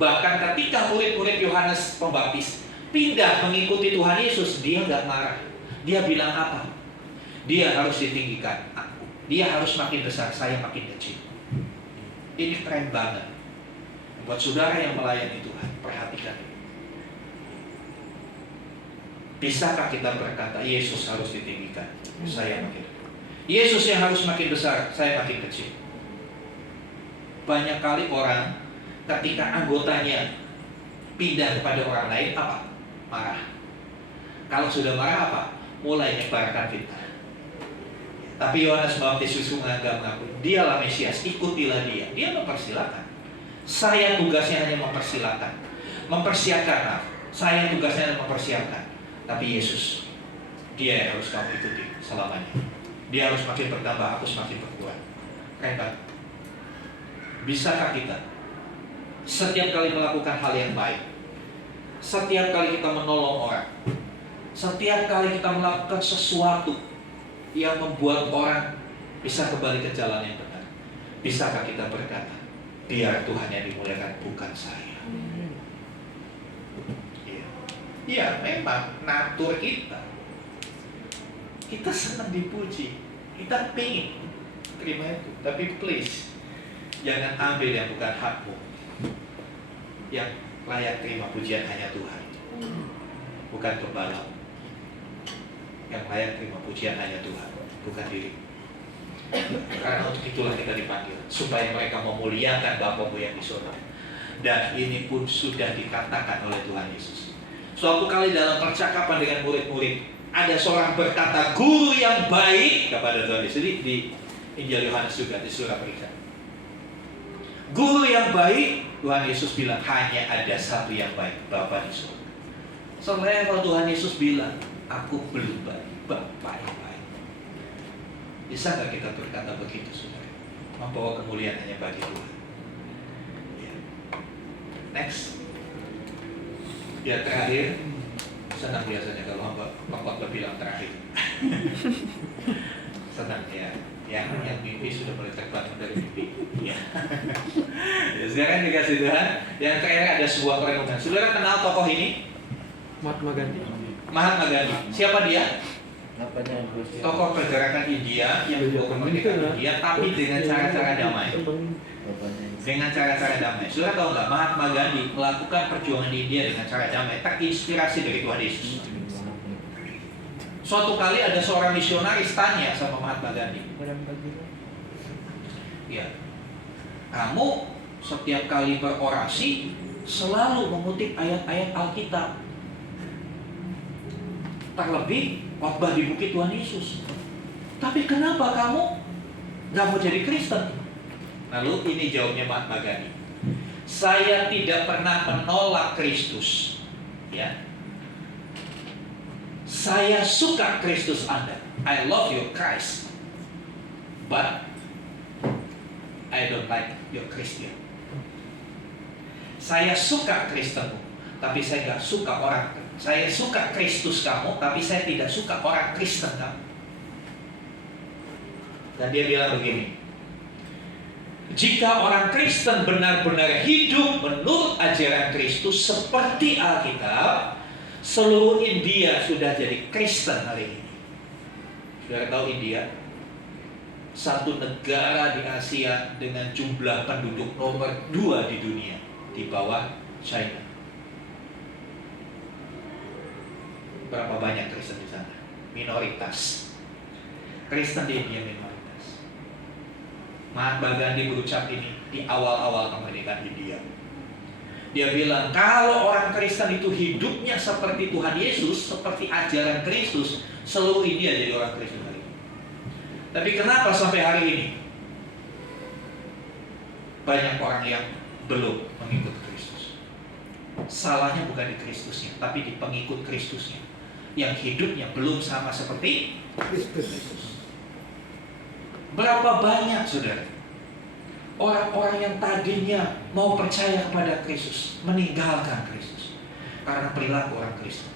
Bahkan ketika murid-murid Yohanes Pembaptis pindah mengikuti Tuhan Yesus, dia nggak marah. Dia bilang apa? Dia harus ditinggikan, aku. Dia harus makin besar, saya makin kecil. Ini keren banget. Buat saudara yang melayani Tuhan, perhatikan ini. Bisakah kita berkata, Yesus harus ditinggikan, saya makin dekat. Yesus yang harus makin besar, saya makin kecil. Banyak kali orang ketika anggotanya pindah kepada orang lain, apa? Marah. Kalau sudah marah apa? Mulai nyebarkan fitnah. Tapi Yohanes Pembaptis mengaku, dialah Mesias, ikutilah dia. Dia mempersilakan. Saya tugasnya hanya mempersilakan, mempersiapkan. Saya tugasnya hanya mempersiapkan. Tapi Yesus, dia yang harus kamu ikuti selamanya. Dia harus makin bertambah, aku semakin berkurang. Keren kan? Bisakah kita setiap kali melakukan hal yang baik, setiap kali kita menolong orang, setiap kali kita melakukan sesuatu yang membuat orang bisa kembali ke jalan yang benar, bisakah kita berkata, biar Tuhan yang dimuliakan, bukan saya? Iya, memang natur kita senang dipuji, kita pengen terima itu. Tapi please, jangan ambil yang bukan hakmu. Yang layak terima pujian hanya Tuhan, bukan pembalap. Yang layak terima pujian hanya Tuhan, bukan diri. Karena untuk itulah kita dipanggil, supaya mereka memuliakan Bapamu yang di surga. Dan ini pun sudah dikatakan oleh Tuhan Yesus. Suatu kali dalam percakapan dengan murid-murid, ada seorang berkata, guru yang baik kepada Tuhan Yesus. Di Injil Yohanes juga, di surah Periksa. Guru yang baik, Tuhan Yesus bilang, hanya ada satu yang baik, Bapa di surga. Sebenarnya kalau Tuhan Yesus bilang, aku belum baik, Bapa yang baik. Bisa nggak kita berkata begitu, saudara? Membawa kemuliaan hanya bagi Tuhan. Ya. Next. Ya, terakhir. Senang biasanya kalau Bapak bilang terakhir. Senang ya. Yang mimpi sudah mulai terbangun dari mimpi. Ya. Ya, sekarang dikasih Tuhan. Yang terakhir ada sebuah perenungan. Saudara kenal tokoh ini? Mahatma Gandhi. Mahatma Gandhi. Siapa dia? Tokoh pergerakan India yang mendukung kemerdekaan India, tapi dengan cara-cara damai. Dengan cara-cara damai. Saudara tahu nggak? Mahatma Gandhi melakukan perjuangan di India dengan cara damai, terinspirasi dari Tuhan Yesus. Suatu kali ada seorang misionaris tanya sama Mahatma Gandhi, ya, kamu setiap kali berorasi selalu mengutip ayat-ayat Alkitab, terlebih khotbah di bukit Tuhan Yesus. Tapi kenapa kamu nggak mau jadi Kristen? Lalu ini jawabnya Mahatma Gandhi. Saya tidak pernah menolak Kristus, ya. Saya suka Kristus Anda. I love your Christ, but I don't like your Christian. Saya suka Kristenmu, tapi saya nggak suka orang. Saya suka Kristus kamu, tapi saya tidak suka orang Kristen kamu. Dan dia bilang begini, jika orang Kristen benar-benar hidup menurut ajaran Kristus seperti Alkitab, seluruh India sudah jadi Kristen hari ini. Sudah tahu India? Satu negara di Asia dengan jumlah penduduk nomor 2 di dunia, di bawah China. Berapa banyak Kristen di sana? Minoritas. Kristen di India minoritas. Mahatma Gandhi berucap ini di awal-awal kemerdekaan India. Dia bilang, kalau orang Kristen itu hidupnya seperti Tuhan Yesus, seperti ajaran Kristus, seluruh India jadi orang Kristen hari ini. Tapi kenapa sampai hari ini banyak orang yang belum mengikut Kristus? Salahnya bukan di Kristusnya, tapi di pengikut Kristusnya, yang hidupnya belum sama seperti Kristus. Berapa banyak, saudara, orang-orang yang tadinya mau percaya kepada Kristus meninggalkan Kristus karena perilaku orang Kristen.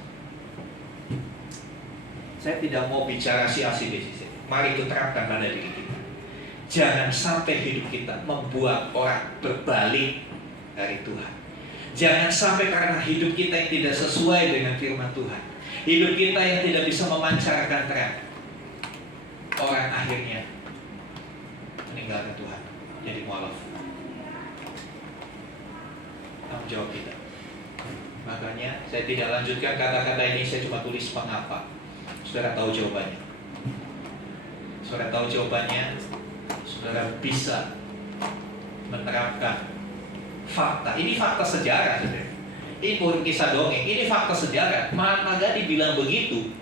Saya tidak mau bicara si-si di sini. Mari kita terapkan pada diri kita. Jangan sampai hidup kita membuat orang berbalik dari Tuhan. Jangan sampai karena hidup kita yang tidak sesuai dengan firman Tuhan, hidup kita yang tidak bisa memancarkan terang, orang akhirnya meninggalkan Tuhan, jadi mualaf. Tanggung jawab kita. Makanya saya tidak lanjutkan kata-kata ini, saya cuma tulis mengapa. Saudara tahu jawabannya. Saudara tahu jawabannya, saudara bisa menerapkan fakta. Ini fakta sejarah, saudara. Ini bukan kisah dongeng, ini fakta sejarah. Mahatma Gandhi bilang begitu.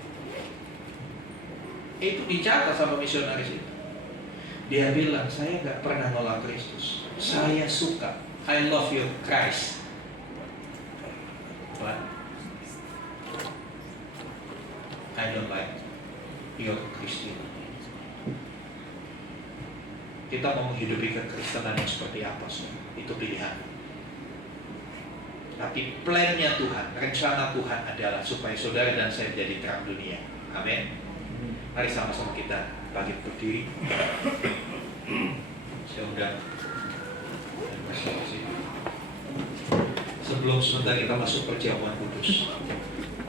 Itu dicatat sama misionaris itu. Dia bilang, saya nggak pernah nolak Kristus. Saya suka. I love you, Christ. But I don't like your Christianity. Kita mau menghidupi kekristenan yang seperti apa, saudara? Itu pilihan. Tapi plannya Tuhan, rencana Tuhan adalah supaya saudara dan saya menjadi terang dunia. Amin. Mari sama-sama kita bangkit berdiri. Saya undang. Sebelum sebentar kita masuk perjamuan kudus.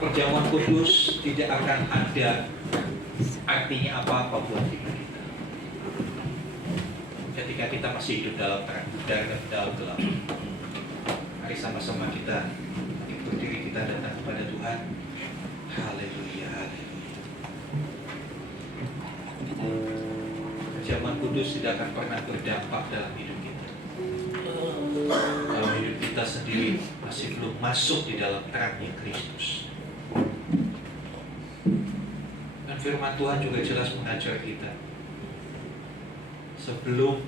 Perjamuan kudus tidak akan ada artinya apa-apa buat hidup kita ketika kita masih hidup dalam terang, dalam gelap. Mari sama-sama kita berdiri, kita datang kepada Tuhan. Haleluya, haleluya. Perjamuan kudus tidak akan pernah berdampak dalam hidup kita kalau hidup kita sendiri masih belum masuk di dalam terangnya Kristus. Dan firman Tuhan juga jelas mengajar kita, sebelum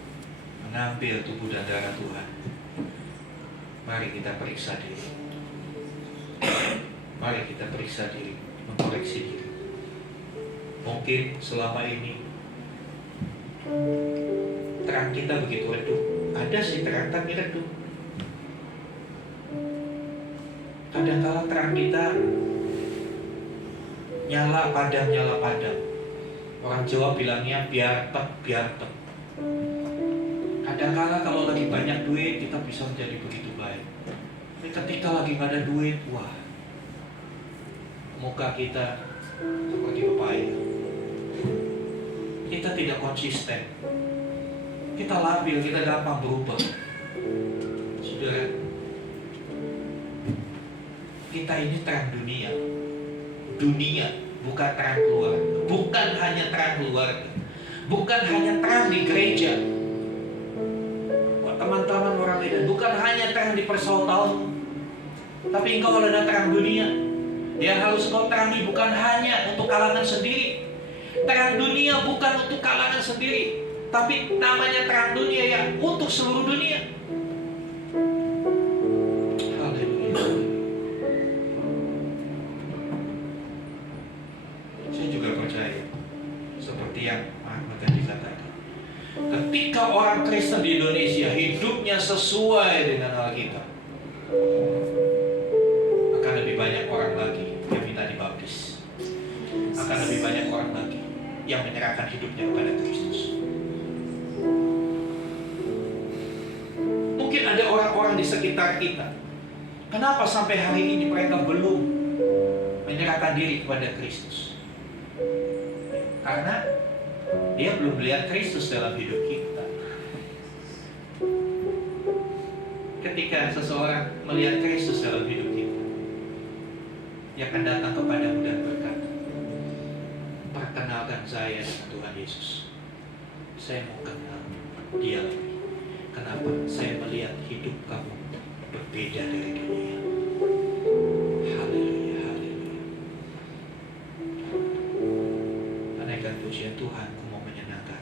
mengambil tubuh dan darah Tuhan, mari kita periksa diri. Mari kita periksa diri, mengkoreksi diri. Mungkin selama ini terang kita begitu redup. Ada sih terang tapi redup. Kadang-kala terang kita nyala padam. Orang Jawa bilangnya biarpet. Kadang-kala kalau lagi banyak duit kita bisa menjadi begitu baik. Tapi ketika lagi nggak ada duit, wah, muka kita seperti pepaya. Kita tidak konsisten. Kita labil, kita gampang berubah. Saudara, kita ini terang dunia. Dunia, bukan terang keluar. Bukan hanya terang keluar. Bukan hanya terang di gereja. Teman-teman orang Medan, bukan hanya terang di persautaanmu, tapi engkau adalah terang dunia. Yang harus kau terangi bukan hanya untuk kalangan sendiri. Terang dunia bukan untuk kalangan sendiri, tapi namanya terang dunia ya untuk seluruh dunia. Haleluya. Saya juga percaya seperti yang Mahatma Gandhi katakan, ketika orang Kristen di Indonesia hidupnya sesuai dengan Alkitab, akan lebih banyak orang lagi yang minta dibaptis. Akan lebih banyak orang lagi yang menyerahkan hidupnya kepada Kristus. Mungkin ada orang-orang di sekitar kita, kenapa sampai hari ini mereka belum menyerahkan diri kepada Kristus? Karena dia belum melihat Kristus dalam hidup kita. Ketika seseorang melihat Kristus dalam hidup kita, dia akan datang kepadamu dan berkata, perkenalkan saya dengan Tuhan Yesus. Saya mau kenal dia lebih. Kenapa? Saya melihat hidup kamu berbeda dari dunia. Haleluya, haleluya. Menaikkan pujian Tuhan, ku mau menyenangkan.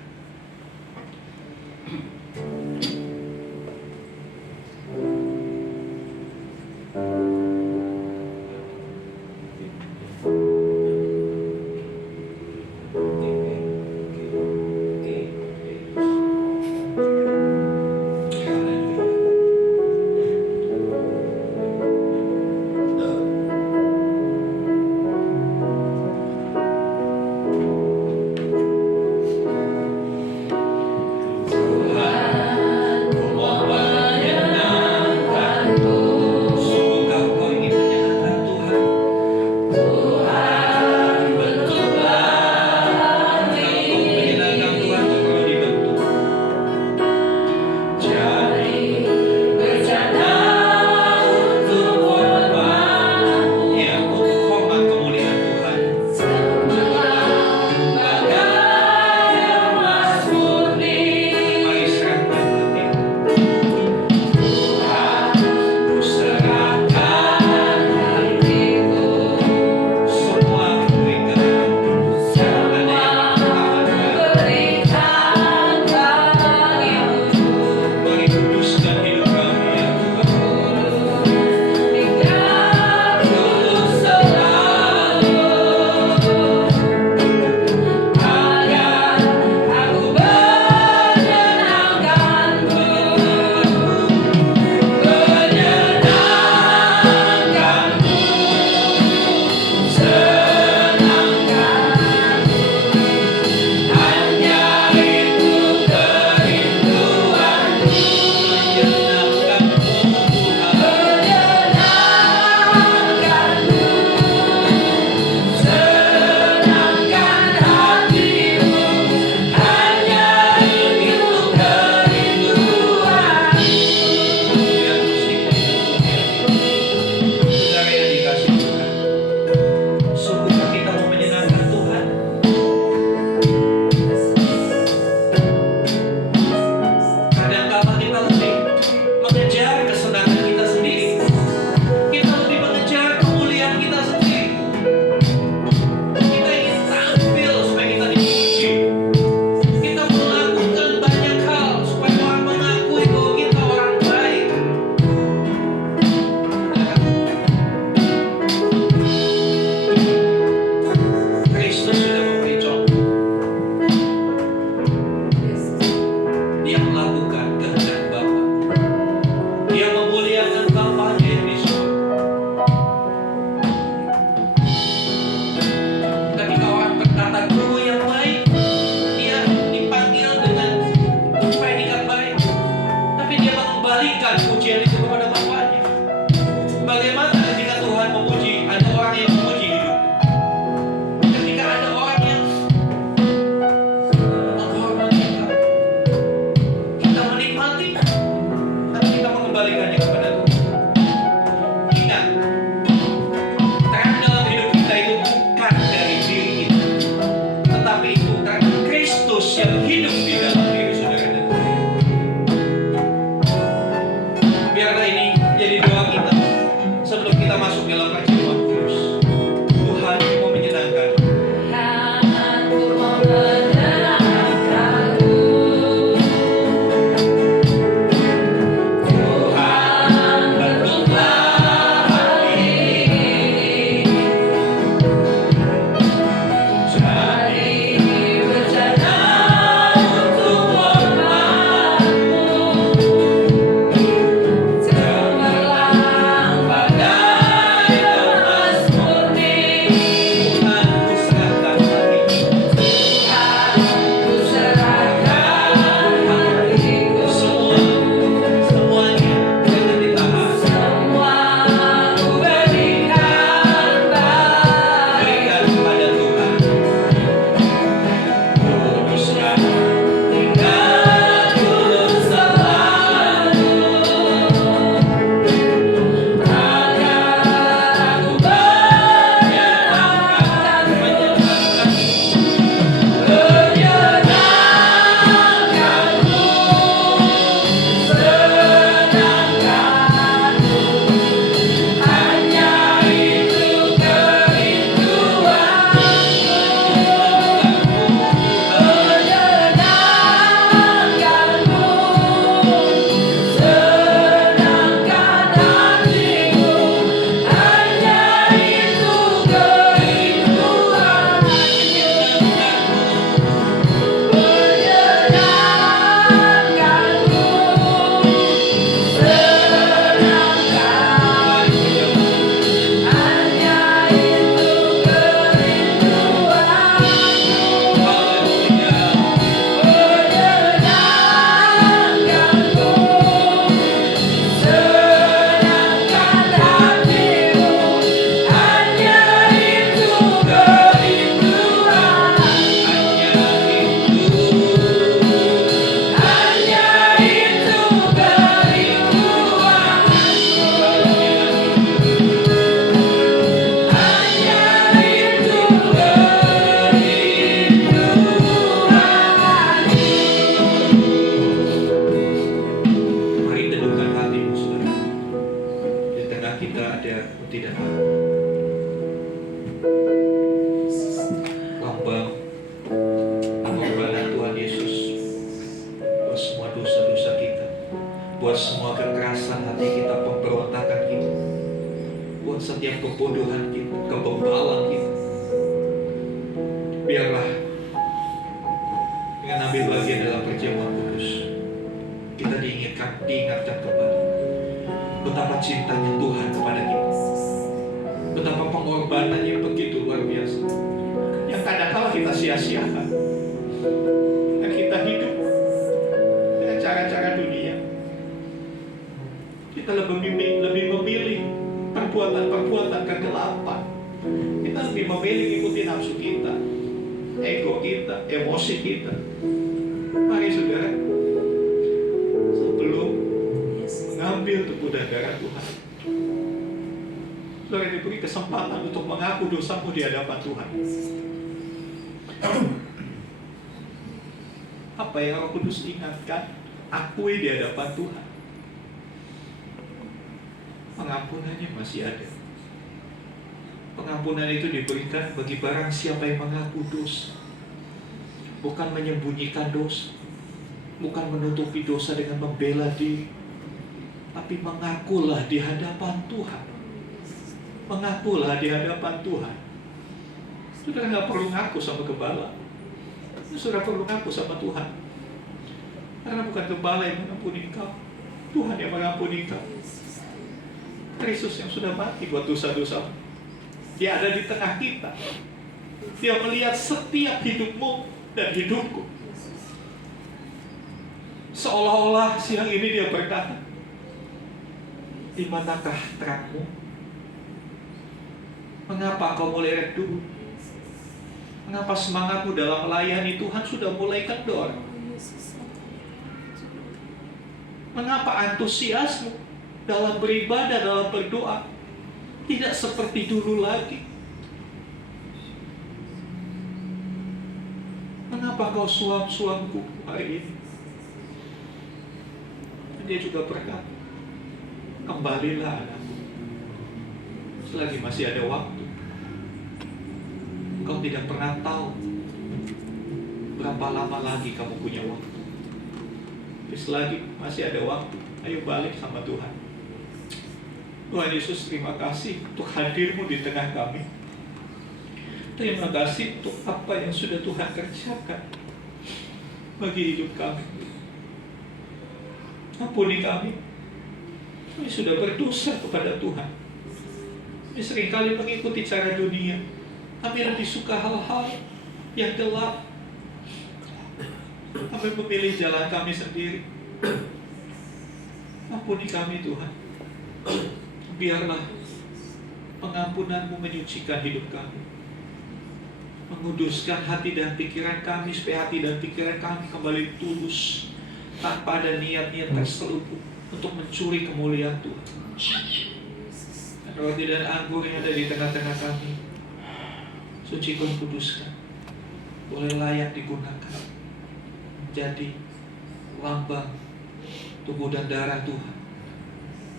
kebodohan kita, kebebalan kita. Biarlah dengan ambil bagian dalam perjamuan kudus, kita diingatkan kembali betapa cintanya Tuhan kepada kita, betapa pengorbanannya begitu luar biasa, yang kadang-kala kita sia-siakan, dan kita hidup dengan cara-cara dunia. Kita lebih memilih perbuatan-perbuatan kegelapan. Kita lebih memilih ikuti nafsu kita, ego kita, emosi kita. Mari saudara, sebelum mengambil tubuh dan darah Tuhan, saudara diberi kesempatan untuk mengaku dosamu di hadapan Tuhan. Apa yang Roh Kudus ingatkan, akui di hadapan Tuhan. Pengampunannya masih ada. Pengampunan itu diberikan bagi barang siapa yang mengaku dosa, bukan menyembunyikan dosa, bukan menutupi dosa dengan membela diri, tapi mengakulah di hadapan Tuhan. Mengakulah di hadapan Tuhan. Saudara nggak perlu ngaku sama gembala, saudara perlu ngaku sama Tuhan, karena bukan gembala yang mengampuni engkau, Tuhan yang mengampuni engkau. Kristus yang sudah mati buat dosa-dosa. Dia ada di tengah kita. Dia melihat setiap hidupmu dan hidupku. Seolah-olah siang ini dia berkata, di manakah terangmu? Mengapa kau mulai redup? Mengapa semangatmu dalam melayani Tuhan sudah mulai kendor? Mengapa antusiasmu dalam beribadah, dalam berdoa tidak seperti dulu lagi? Mengapa kau suam-suamku hari ini? Dia juga berkata, kembalilah anakku, selagi masih ada waktu. Kau tidak pernah tahu berapa lama lagi kamu punya waktu. Tapi selagi masih ada waktu, ayo balik sama Tuhan. Tuhan Yesus, terima kasih untuk hadir-Mu di tengah kami. Terima kasih untuk apa yang sudah Tuhan kerjakan bagi hidup kami. Ampuni kami. Kami sudah berdosa kepada Tuhan. Kami seringkali mengikuti cara dunia. Kami lebih suka hal-hal yang gelap. Kami memilih jalan kami sendiri. Ampuni kami Tuhan. Biarlah pengampunan-Mu menyucikan hidup kami, menguduskan hati dan pikiran kami, supaya hati dan pikiran kami kembali tulus, tanpa ada niat-niat terselubung untuk mencuri kemuliaan Tuhan. Dan roti dan anggur yang ada di tengah-tengah kami, sucikan, kuduskan, boleh layak digunakan menjadi lambang tubuh dan darah Tuhan,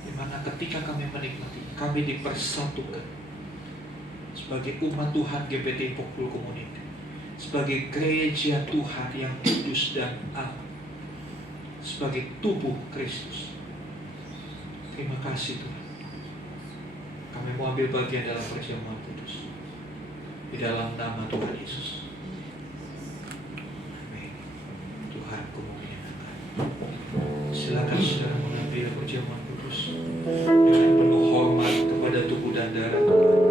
di mana ketika kami menikmati, kami dipersatukan sebagai umat Tuhan GPT Pokul Community, sebagai gereja Tuhan yang kudus dan aman, sebagai tubuh Kristus. Terima kasih Tuhan. Kami mau ambil bagian dalam perjamuan kudus di dalam nama Tuhan Yesus. Amin. Tuhan ku menyenangkan. Silakan saudara mengambil perjamuan kudus dengan penuh hormat kepada tubuh dan darah Tuhan.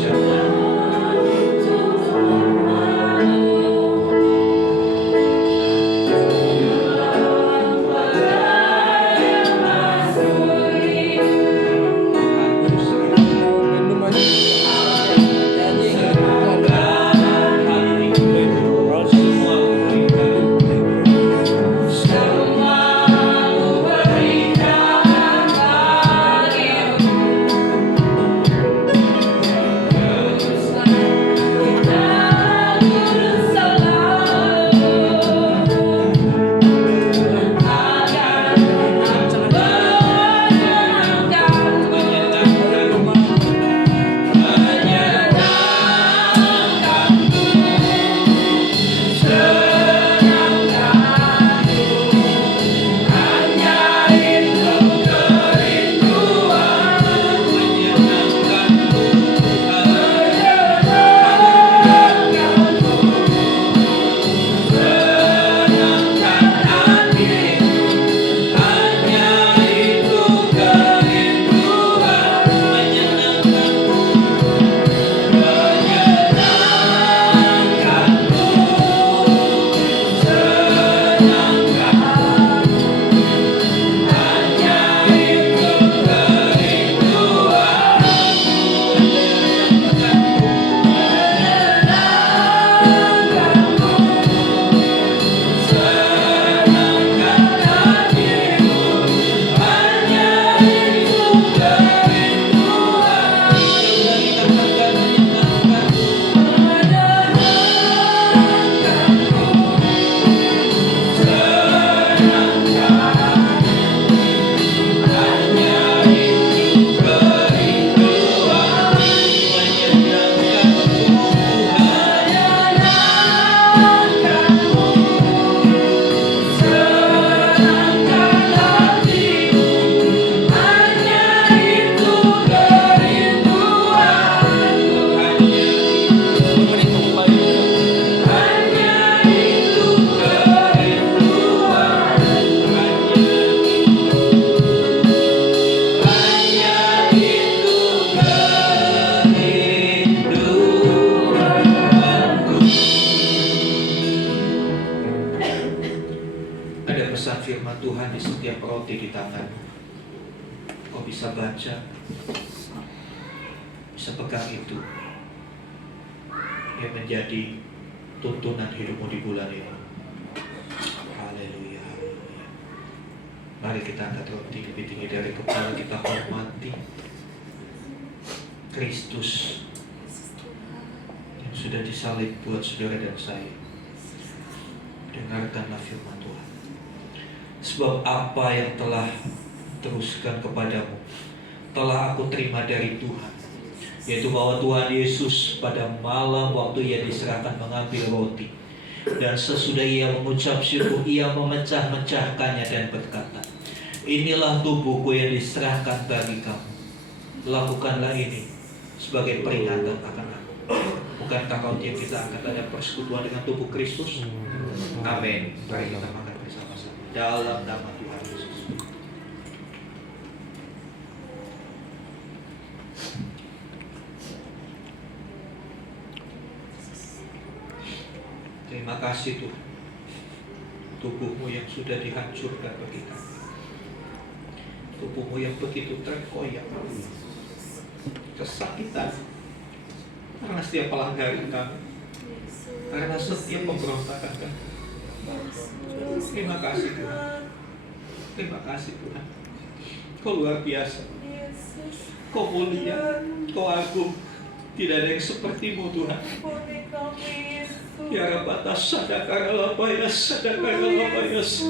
Jangan di tanganmu. Kau bisa baca, bisa pegang itu. Yang menjadi tuntunan hidupmu di bulan ini. Haleluya, haleluya. Mari kita angkat roti lebih tinggi dari kepala, kita hormati Kristus yang sudah disalib buat saudara dan saya. Dengarkanlah firman Tuhan. Sebab apa yang telah teruskan kepadamu telah aku terima dari Tuhan, yaitu bahwa Tuhan Yesus pada malam waktu ia diserahkan mengambil roti, dan sesudah ia mengucap syukur, ia memecah-mecahkannya dan berkata, inilah tubuhku yang diserahkan bagi kamu. Lakukanlah ini sebagai peringatan akan aku. Bukankah kau tiap kita akan ada persekutuan dengan tubuh Kristus? Amin. Mari kita makan bersama-sama dalam nama Tuhan Yesus. Terima kasih Tuhan, tubuhmu yang sudah dihancurkan bagi kami, tubuhmu yang begitu terkoyak, kesakitan karena setiap pelanggaran kami, karena setiap pemberontakan kami. Terima kasih Tuhan, terima kasih Tuhan. Kau luar biasa, Kau mulia, Kau agung. Tidak ada yang sepertimu Tuhan. Ya Rabata sadakarabayas, sadakarabayas.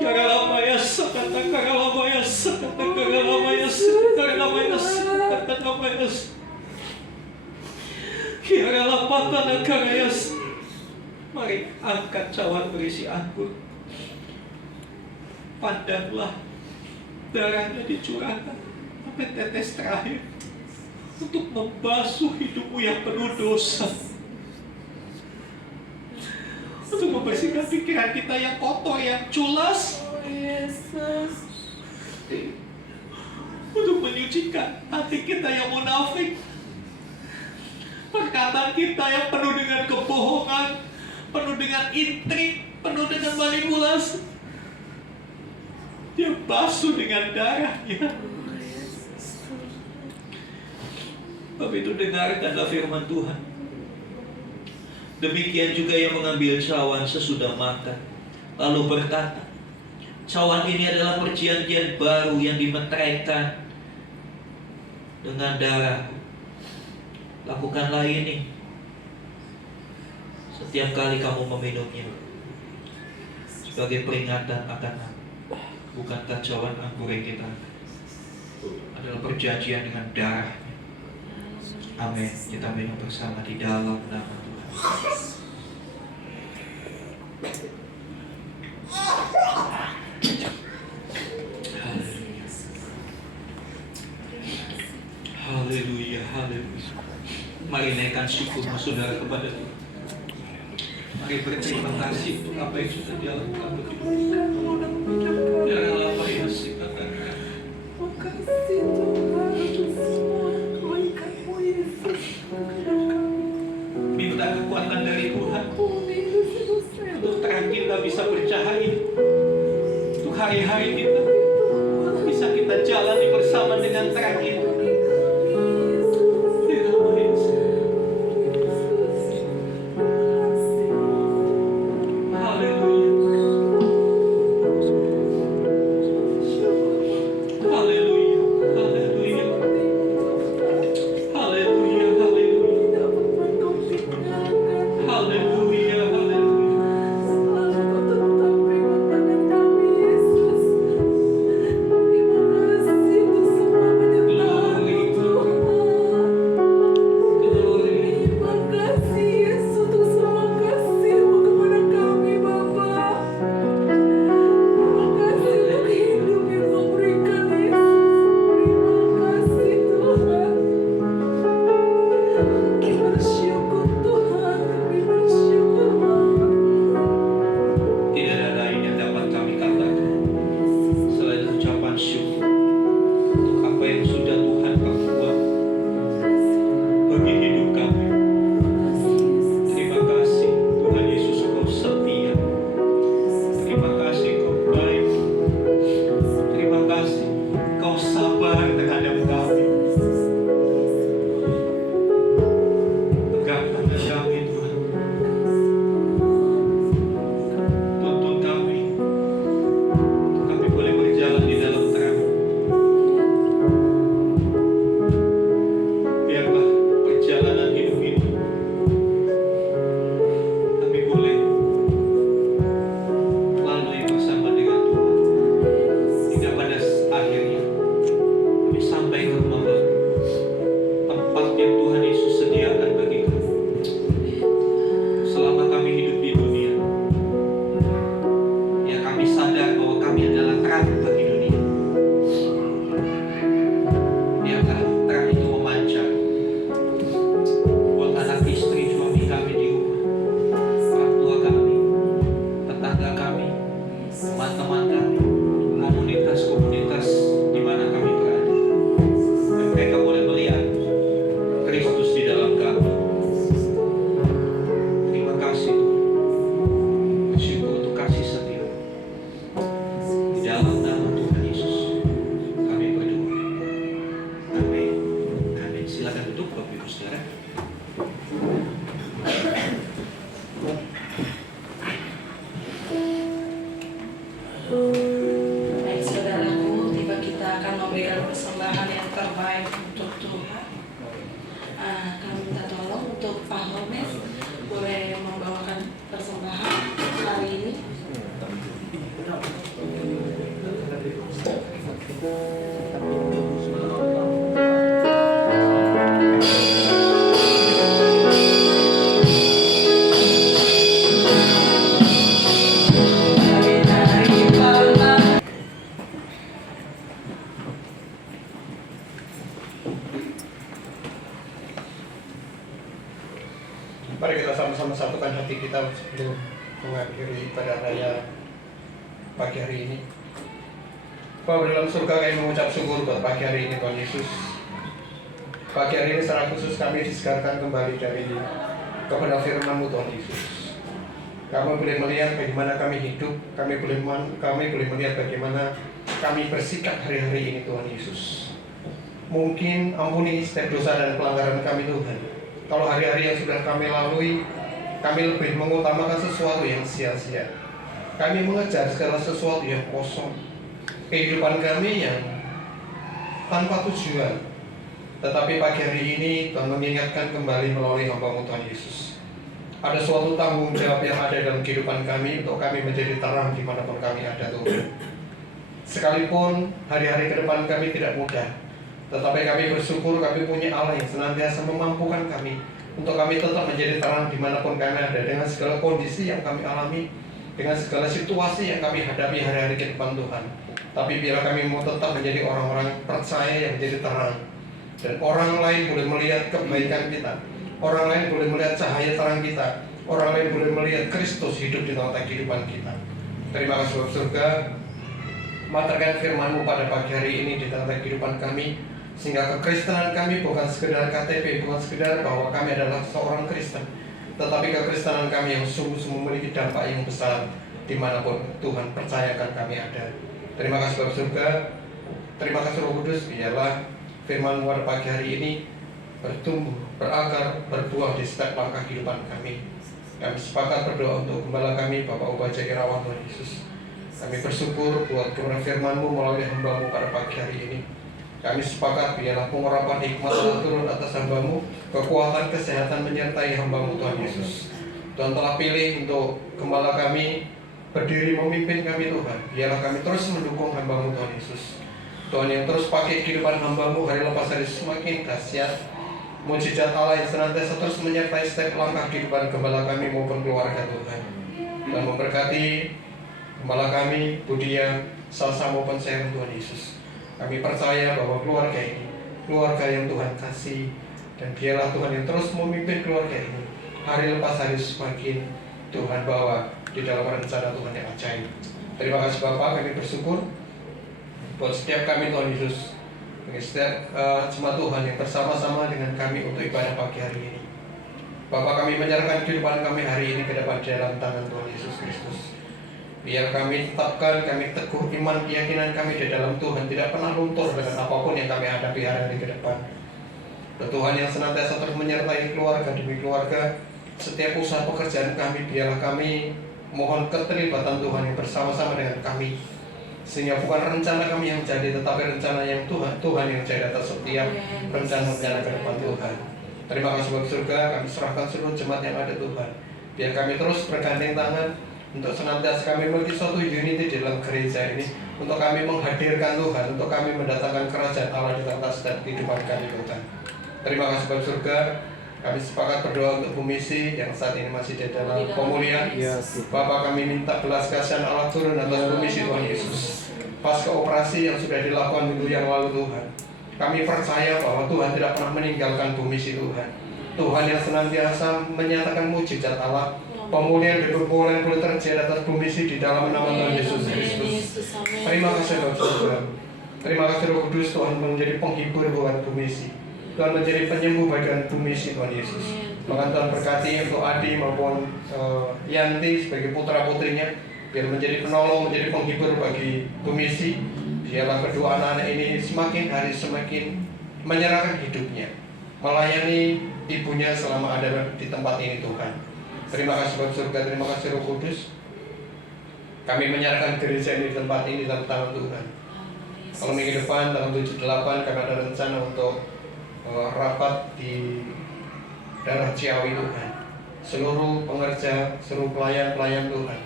Ya Rabayas, sadakarabayas, sadakarabayas, sadakarabayas, sadakarabayas. Ya Rabata nakarayas. Mari angkat cawan berisi anggur. Pandanglah darahnya dicurahkan sampai tetes terakhir untuk membasuh hidupmu yang penuh dosa, untuk membersihkan pikiran kita yang kotor, yang culas, untuk menyucikan hati kita yang munafik, perkataan kita yang penuh dengan kebohongan, penuh dengan intrik, penuh dengan manipulasi. Dia basuh dengan darahnya. Sebab itu dengarkanlah firman Tuhan. Demikian juga yang mengambil cawan sesudah makan, lalu berkata, cawan ini adalah perjanjian baru yang dimeteraikan dengan darahku. Lakukanlah ini setiap kali kamu meminumnya sebagai peringatan akan aku. Bukankah cawan anggur yang kita adalah perjanjian dengan darahnya? Amin. Kita minum bersama di dalam nama Tuhan. Haleluya, haleluya. Mari naikkan syukur saudara kepada Tuhan. Mari berterima kasih untuk apa yang sudah Dia lakukan bagi kita. Jangan apa yang dikatakan. Makasih Tuhan untuk semua kebaikan-Mu Yesus. Minta kekuatan dari Tuhan untuk terang kita bisa bercahaya, untuk hari-hari kita bisa kita jalani bersama dengan terang itu. Terima kasih untuk semua penyertaan. Tapi menebus masalah. Mari kita sama-sama satukan hati kita sebelum mengakhiri ibadah raya pagi hari ini. Bapa dalam surga, kami mengucap syukur buat pagi hari ini Tuhan Yesus. Pagi hari ini secara khusus kami disegarkan kembali dari kepada firman-Mu Tuhan Yesus. Kami boleh melihat bagaimana kami hidup, kami boleh melihat bagaimana kami bersikap hari-hari ini Tuhan Yesus. Mungkin ampuni setiap dosa dan pelanggaran kami Tuhan. Kalau hari-hari yang sudah kami lalui, kami lebih mengutamakan sesuatu yang sia-sia. Kami mengejar segala sesuatu yang kosong. Kehidupan kami yang tanpa tujuan. Tetapi pagi hari ini Tuhan mengingatkan kembali melalui hamba-Mu Tuhan Yesus. Ada suatu tanggung jawab yang ada dalam kehidupan kami untuk kami menjadi terang dimanapun kami ada Tuhan. Sekalipun hari-hari ke depan kami tidak mudah, tetapi kami bersyukur kami punya Allah yang senantiasa memampukan kami untuk kami tetap menjadi terang dimanapun kami ada, dengan segala kondisi yang kami alami, dengan segala situasi yang kami hadapi hari-hari ke depan Tuhan. Tapi biar kami mau tetap menjadi orang-orang percaya yang menjadi terang, dan orang lain boleh melihat kebaikan kita, orang lain boleh melihat cahaya terang kita, orang lain boleh melihat Kristus hidup di tengah kehidupan kita. Terima kasih Bapak surga, materkan firman-Mu pada pagi hari ini di tengah kehidupan kami, sehingga kekristenan kami bukan sekedar KTP, bukan sekedar bahwa kami adalah seorang Kristen, tetapi kekristenan kami yang sungguh-sungguh memiliki dampak yang besar dimanapun Tuhan percayakan kami ada. Terima kasih Bapak surga, terima kasih Roh Kudus, biarlah firman-Mu pada pagi hari ini bertumbuh, berakar, berbuah di setiap langkah kehidupan kami. Kami sepakat berdoa untuk gembala kami Bapak Ubaja Irawan Tuhan Yesus. Kami bersyukur buat kebenaran firman-Mu melalui hamba-Mu pada pagi hari ini. Kami sepakat biarlah pengurapan hikmat telah turun atas hamba-Mu, kekuatan kesehatan menyertai hamba-Mu Tuhan Yesus. Tuhan telah pilih untuk gembala kami berdiri memimpin kami Tuhan. Biarlah kami terus mendukung hamba-Mu Tuhan Yesus. Tuhan yang terus pakai kehidupan hamba-Mu hari lepas hari semakin dahsyat. Mujizat Allah yang senantiasa terus menyertai setiap langkah kehidupan gembala kami maupun keluarga Tuhan. Dan memberkati gembala kami, Budia, Salsa maupun Sharon Tuhan Yesus. Kami percaya bahwa keluarga ini, keluarga yang Tuhan kasih, dan biarlah Tuhan yang terus memimpin keluarga ini. Hari lepas hari semakin Tuhan bawa di dalam rencana Tuhan yang ajaib. Terima kasih Bapak, kami bersyukur buat setiap kami Tuhan Yesus, setiap jemaat Tuhan yang bersama-sama dengan kami untuk ibadah pagi hari ini. Bapak, kami menyerahkan kehidupan kami hari ini ke depan dalam tangan Tuhan Yesus Kristus. Biar kami tetapkan, kami teguh iman keyakinan kami di dalam Tuhan, tidak pernah luntur dengan apapun yang kami hadapi hari-hari ke depan. Dan Tuhan yang senantiasa terus menyertai keluarga demi keluarga, setiap usaha pekerjaan kami, biarlah kami mohon keterlibatan Tuhan yang bersama-sama dengan kami, sehingga bukan rencana kami yang jadi, tetapi rencana yang Tuhan yang jadi atas setiap rencana-rencana ke depan Tuhan. Terima kasih Bapak surga, kami serahkan seluruh jemaat yang ada Tuhan. Biar kami terus bergandeng tangan untuk senantiasa kami memiliki suatu unity di dalam gereja ini, untuk kami menghadirkan Tuhan, untuk kami mendatangkan kerajaan Allah di tengah setiap kehidupan kami Tuhan. Terima kasih Bapak surga, kami sepakat berdoa untuk Bu Misi yang saat ini masih di dalam pemulihan. Bapak, kami minta belas kasihan Allah turun atas Bu Misi Tuhan Yesus. Pasca operasi yang sudah dilakukan minggu yang lalu Tuhan, kami percaya bahwa Tuhan tidak pernah meninggalkan Bu Misi Tuhan. Tuhan yang senantiasa menyatakan mujizat Allah. Pemulihan dan perpuluhan boleh terjadi atas Bu Misi di dalam nama Tuhan Yesus Kristus. Terima kasih Bapak surga. Terima kasih Roh Kudus, Tuhan menjadi penghibur buat Bu Misi. Tuhan menjadi penyembuh bagian Bu Misi Tuhan Yesus. Bahkan Tuhan berkati untuk Adi maupun Yanti sebagai putra-putrinya, biar menjadi penolong, menjadi penghibur bagi Bu Misi. Biarlah kedua anak-anak ini semakin hari semakin menyerahkan hidupnya, melayani ibunya selama ada di tempat ini Tuhan. Terima kasih Bapak surga, terima kasih Roh Kudus. Kami menyerahkan gereja ini di tempat ini dalam tangan Tuhan. Kalau minggu depan tanggal 7-8 kami ada rencana untuk rapat di daerah Ciawi Tuhan. Seluruh pengerja, seluruh pelayan-pelayan Tuhan.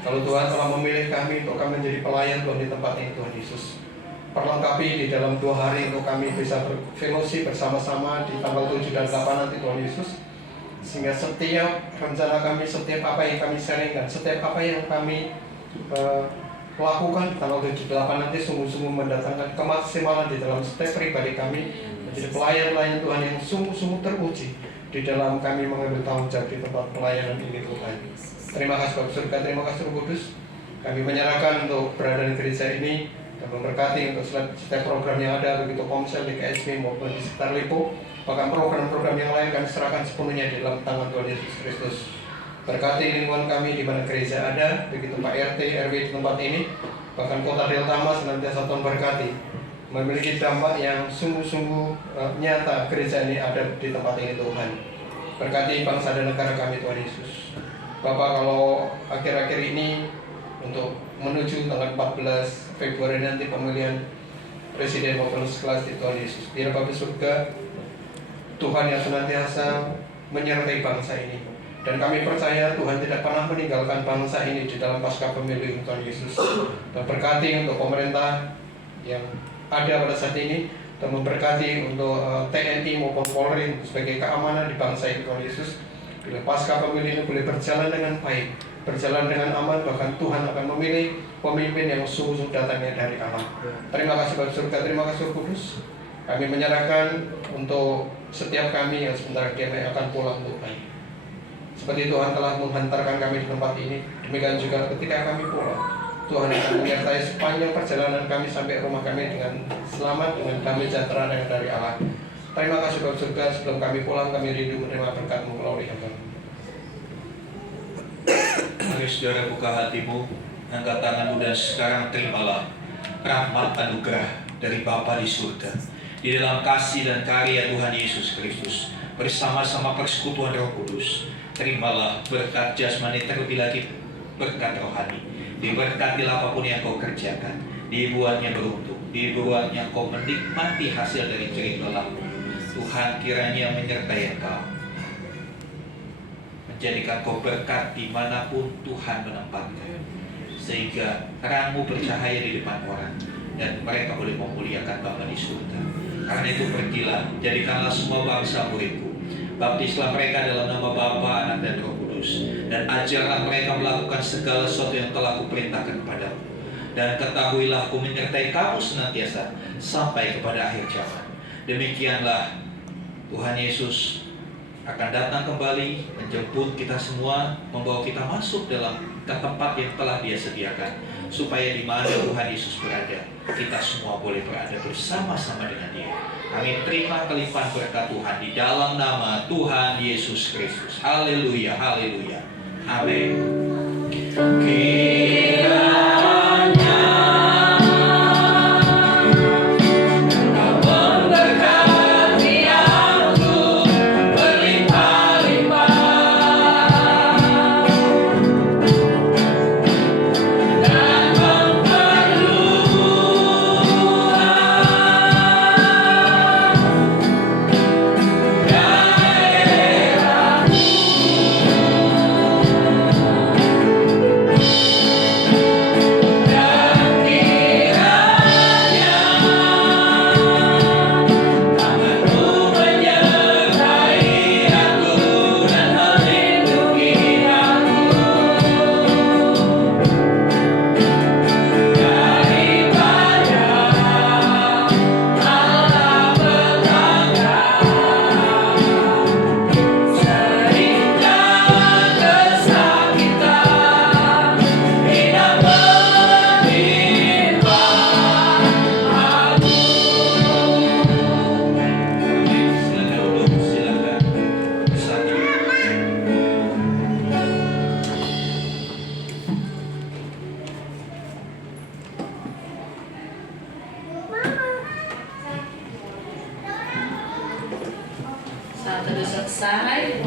Kalau Tuhan telah memilih kami untuk kami menjadi pelayan Tuhan di tempat ini Tuhan Yesus. perlengkapi di dalam 2 hari untuk kami bisa berfellowship bersama-sama di tanggal 7 dan 8 nanti Tuhan Yesus. Sehingga setiap rencana kami, setiap apa yang kami sharingkan, setiap apa yang kami lakukan tanggal 7 8 nanti sungguh-sungguh mendatangkan kemaksimalan di dalam setiap pribadi kami, menjadi pelayan-pelayan Tuhan yang sungguh-sungguh teruji di dalam kami mengambil tanggung jawab di tempat pelayanan ini Tuhan. Terima kasih Bapak Surga, terima kasih Roh Kudus. Kami menyerahkan untuk berada di gereja ini dan memberkati untuk setiap program yang ada, begitu Komsel di KSB maupun di sekitar Lipo, bahkan program-program yang lain kami serahkan sepenuhnya di dalam tangan Tuhan Yesus Kristus. Berkati lingkungan kami di mana gereja ada, begitu Pak RT, RW di tempat ini, bahkan Kota Deltama senantiasa Tuhan berkati, memiliki dampak yang sungguh-sungguh nyata gereja ini ada di tempat ini Tuhan. Berkati bangsa dan negara kami Tuhan Yesus. Bapak, kalau akhir-akhir ini untuk menuju tanggal 14 Februari nanti pemilihan presiden maupun sekelas di Tuhan Yesus, biar Bapak surga Tuhan yang senantiasa menyertai bangsa ini. Dan kami percaya Tuhan tidak pernah meninggalkan bangsa ini di dalam pasca pemilu Tuhan Yesus. Dan berkati untuk pemerintah yang ada pada saat ini, dan memberkati untuk TNI maupun Polri sebagai keamanan di bangsa ini Tuhan Yesus. Bila pasca pemilu ini boleh berjalan dengan baik, berjalan dengan aman, bahkan Tuhan akan memilih pemimpin yang sungguh-sungguh datangnya dari Allah. Terima kasih Bapak Surga, terima kasih Roh Kudus. Kami menyerahkan untuk setiap kami yang sebentar lagi akan pulang untuk baik. Seperti Tuhan telah menghantarkan kami di tempat ini, demikian juga ketika kami pulang, Tuhan akan menyertai sepanjang perjalanan kami sampai rumah kami dengan selamat, dengan damai sejahtera yang dari Allah. Terima kasih Bapak Surga, sebelum kami pulang kami rindu menerima berkat-Mu melalui Tuhan. Mari saudara buka hatimu, angkat tanganmu dan sekarang terimalah rahmat anugerah dari Bapa di surga. Di dalam kasih dan karya Tuhan Yesus Kristus, bersama-sama persekutuan Roh Kudus, terimalah berkat jasmani terlebih lagi berkat rohani. Diberkatilah apapun yang kau kerjakan, dibuatnya beruntung, dibuatnya kau menikmati hasil dari jerih lelahmu. Tuhan kiranya menyertai engkau, menjadikan kau berkat dimanapun Tuhan menempatkan, sehingga terangmu bercahaya di depan orang dan mereka boleh memuliakan Bapa di surga. Karena itu pergilah, jadikanlah semua bangsa muridku, baptislah mereka dalam nama Bapa, Anak dan Roh Kudus, dan ajarlah mereka melakukan segala sesuatu yang telah kuperintahkan kepadamu. Dan ketahuilah aku menyertai kamu senantiasa sampai kepada akhir zaman. Demikianlah Tuhan Yesus akan datang kembali menjemput kita semua, membawa kita masuk dalam ke tempat yang telah Dia sediakan, supaya di mana Tuhan Yesus berada, kita semua boleh berada bersama-sama dengan Dia. Kami terima kelimpahan berkat Tuhan di dalam nama Tuhan Yesus Kristus. Haleluya, haleluya. Amin. Saat sudah selesai,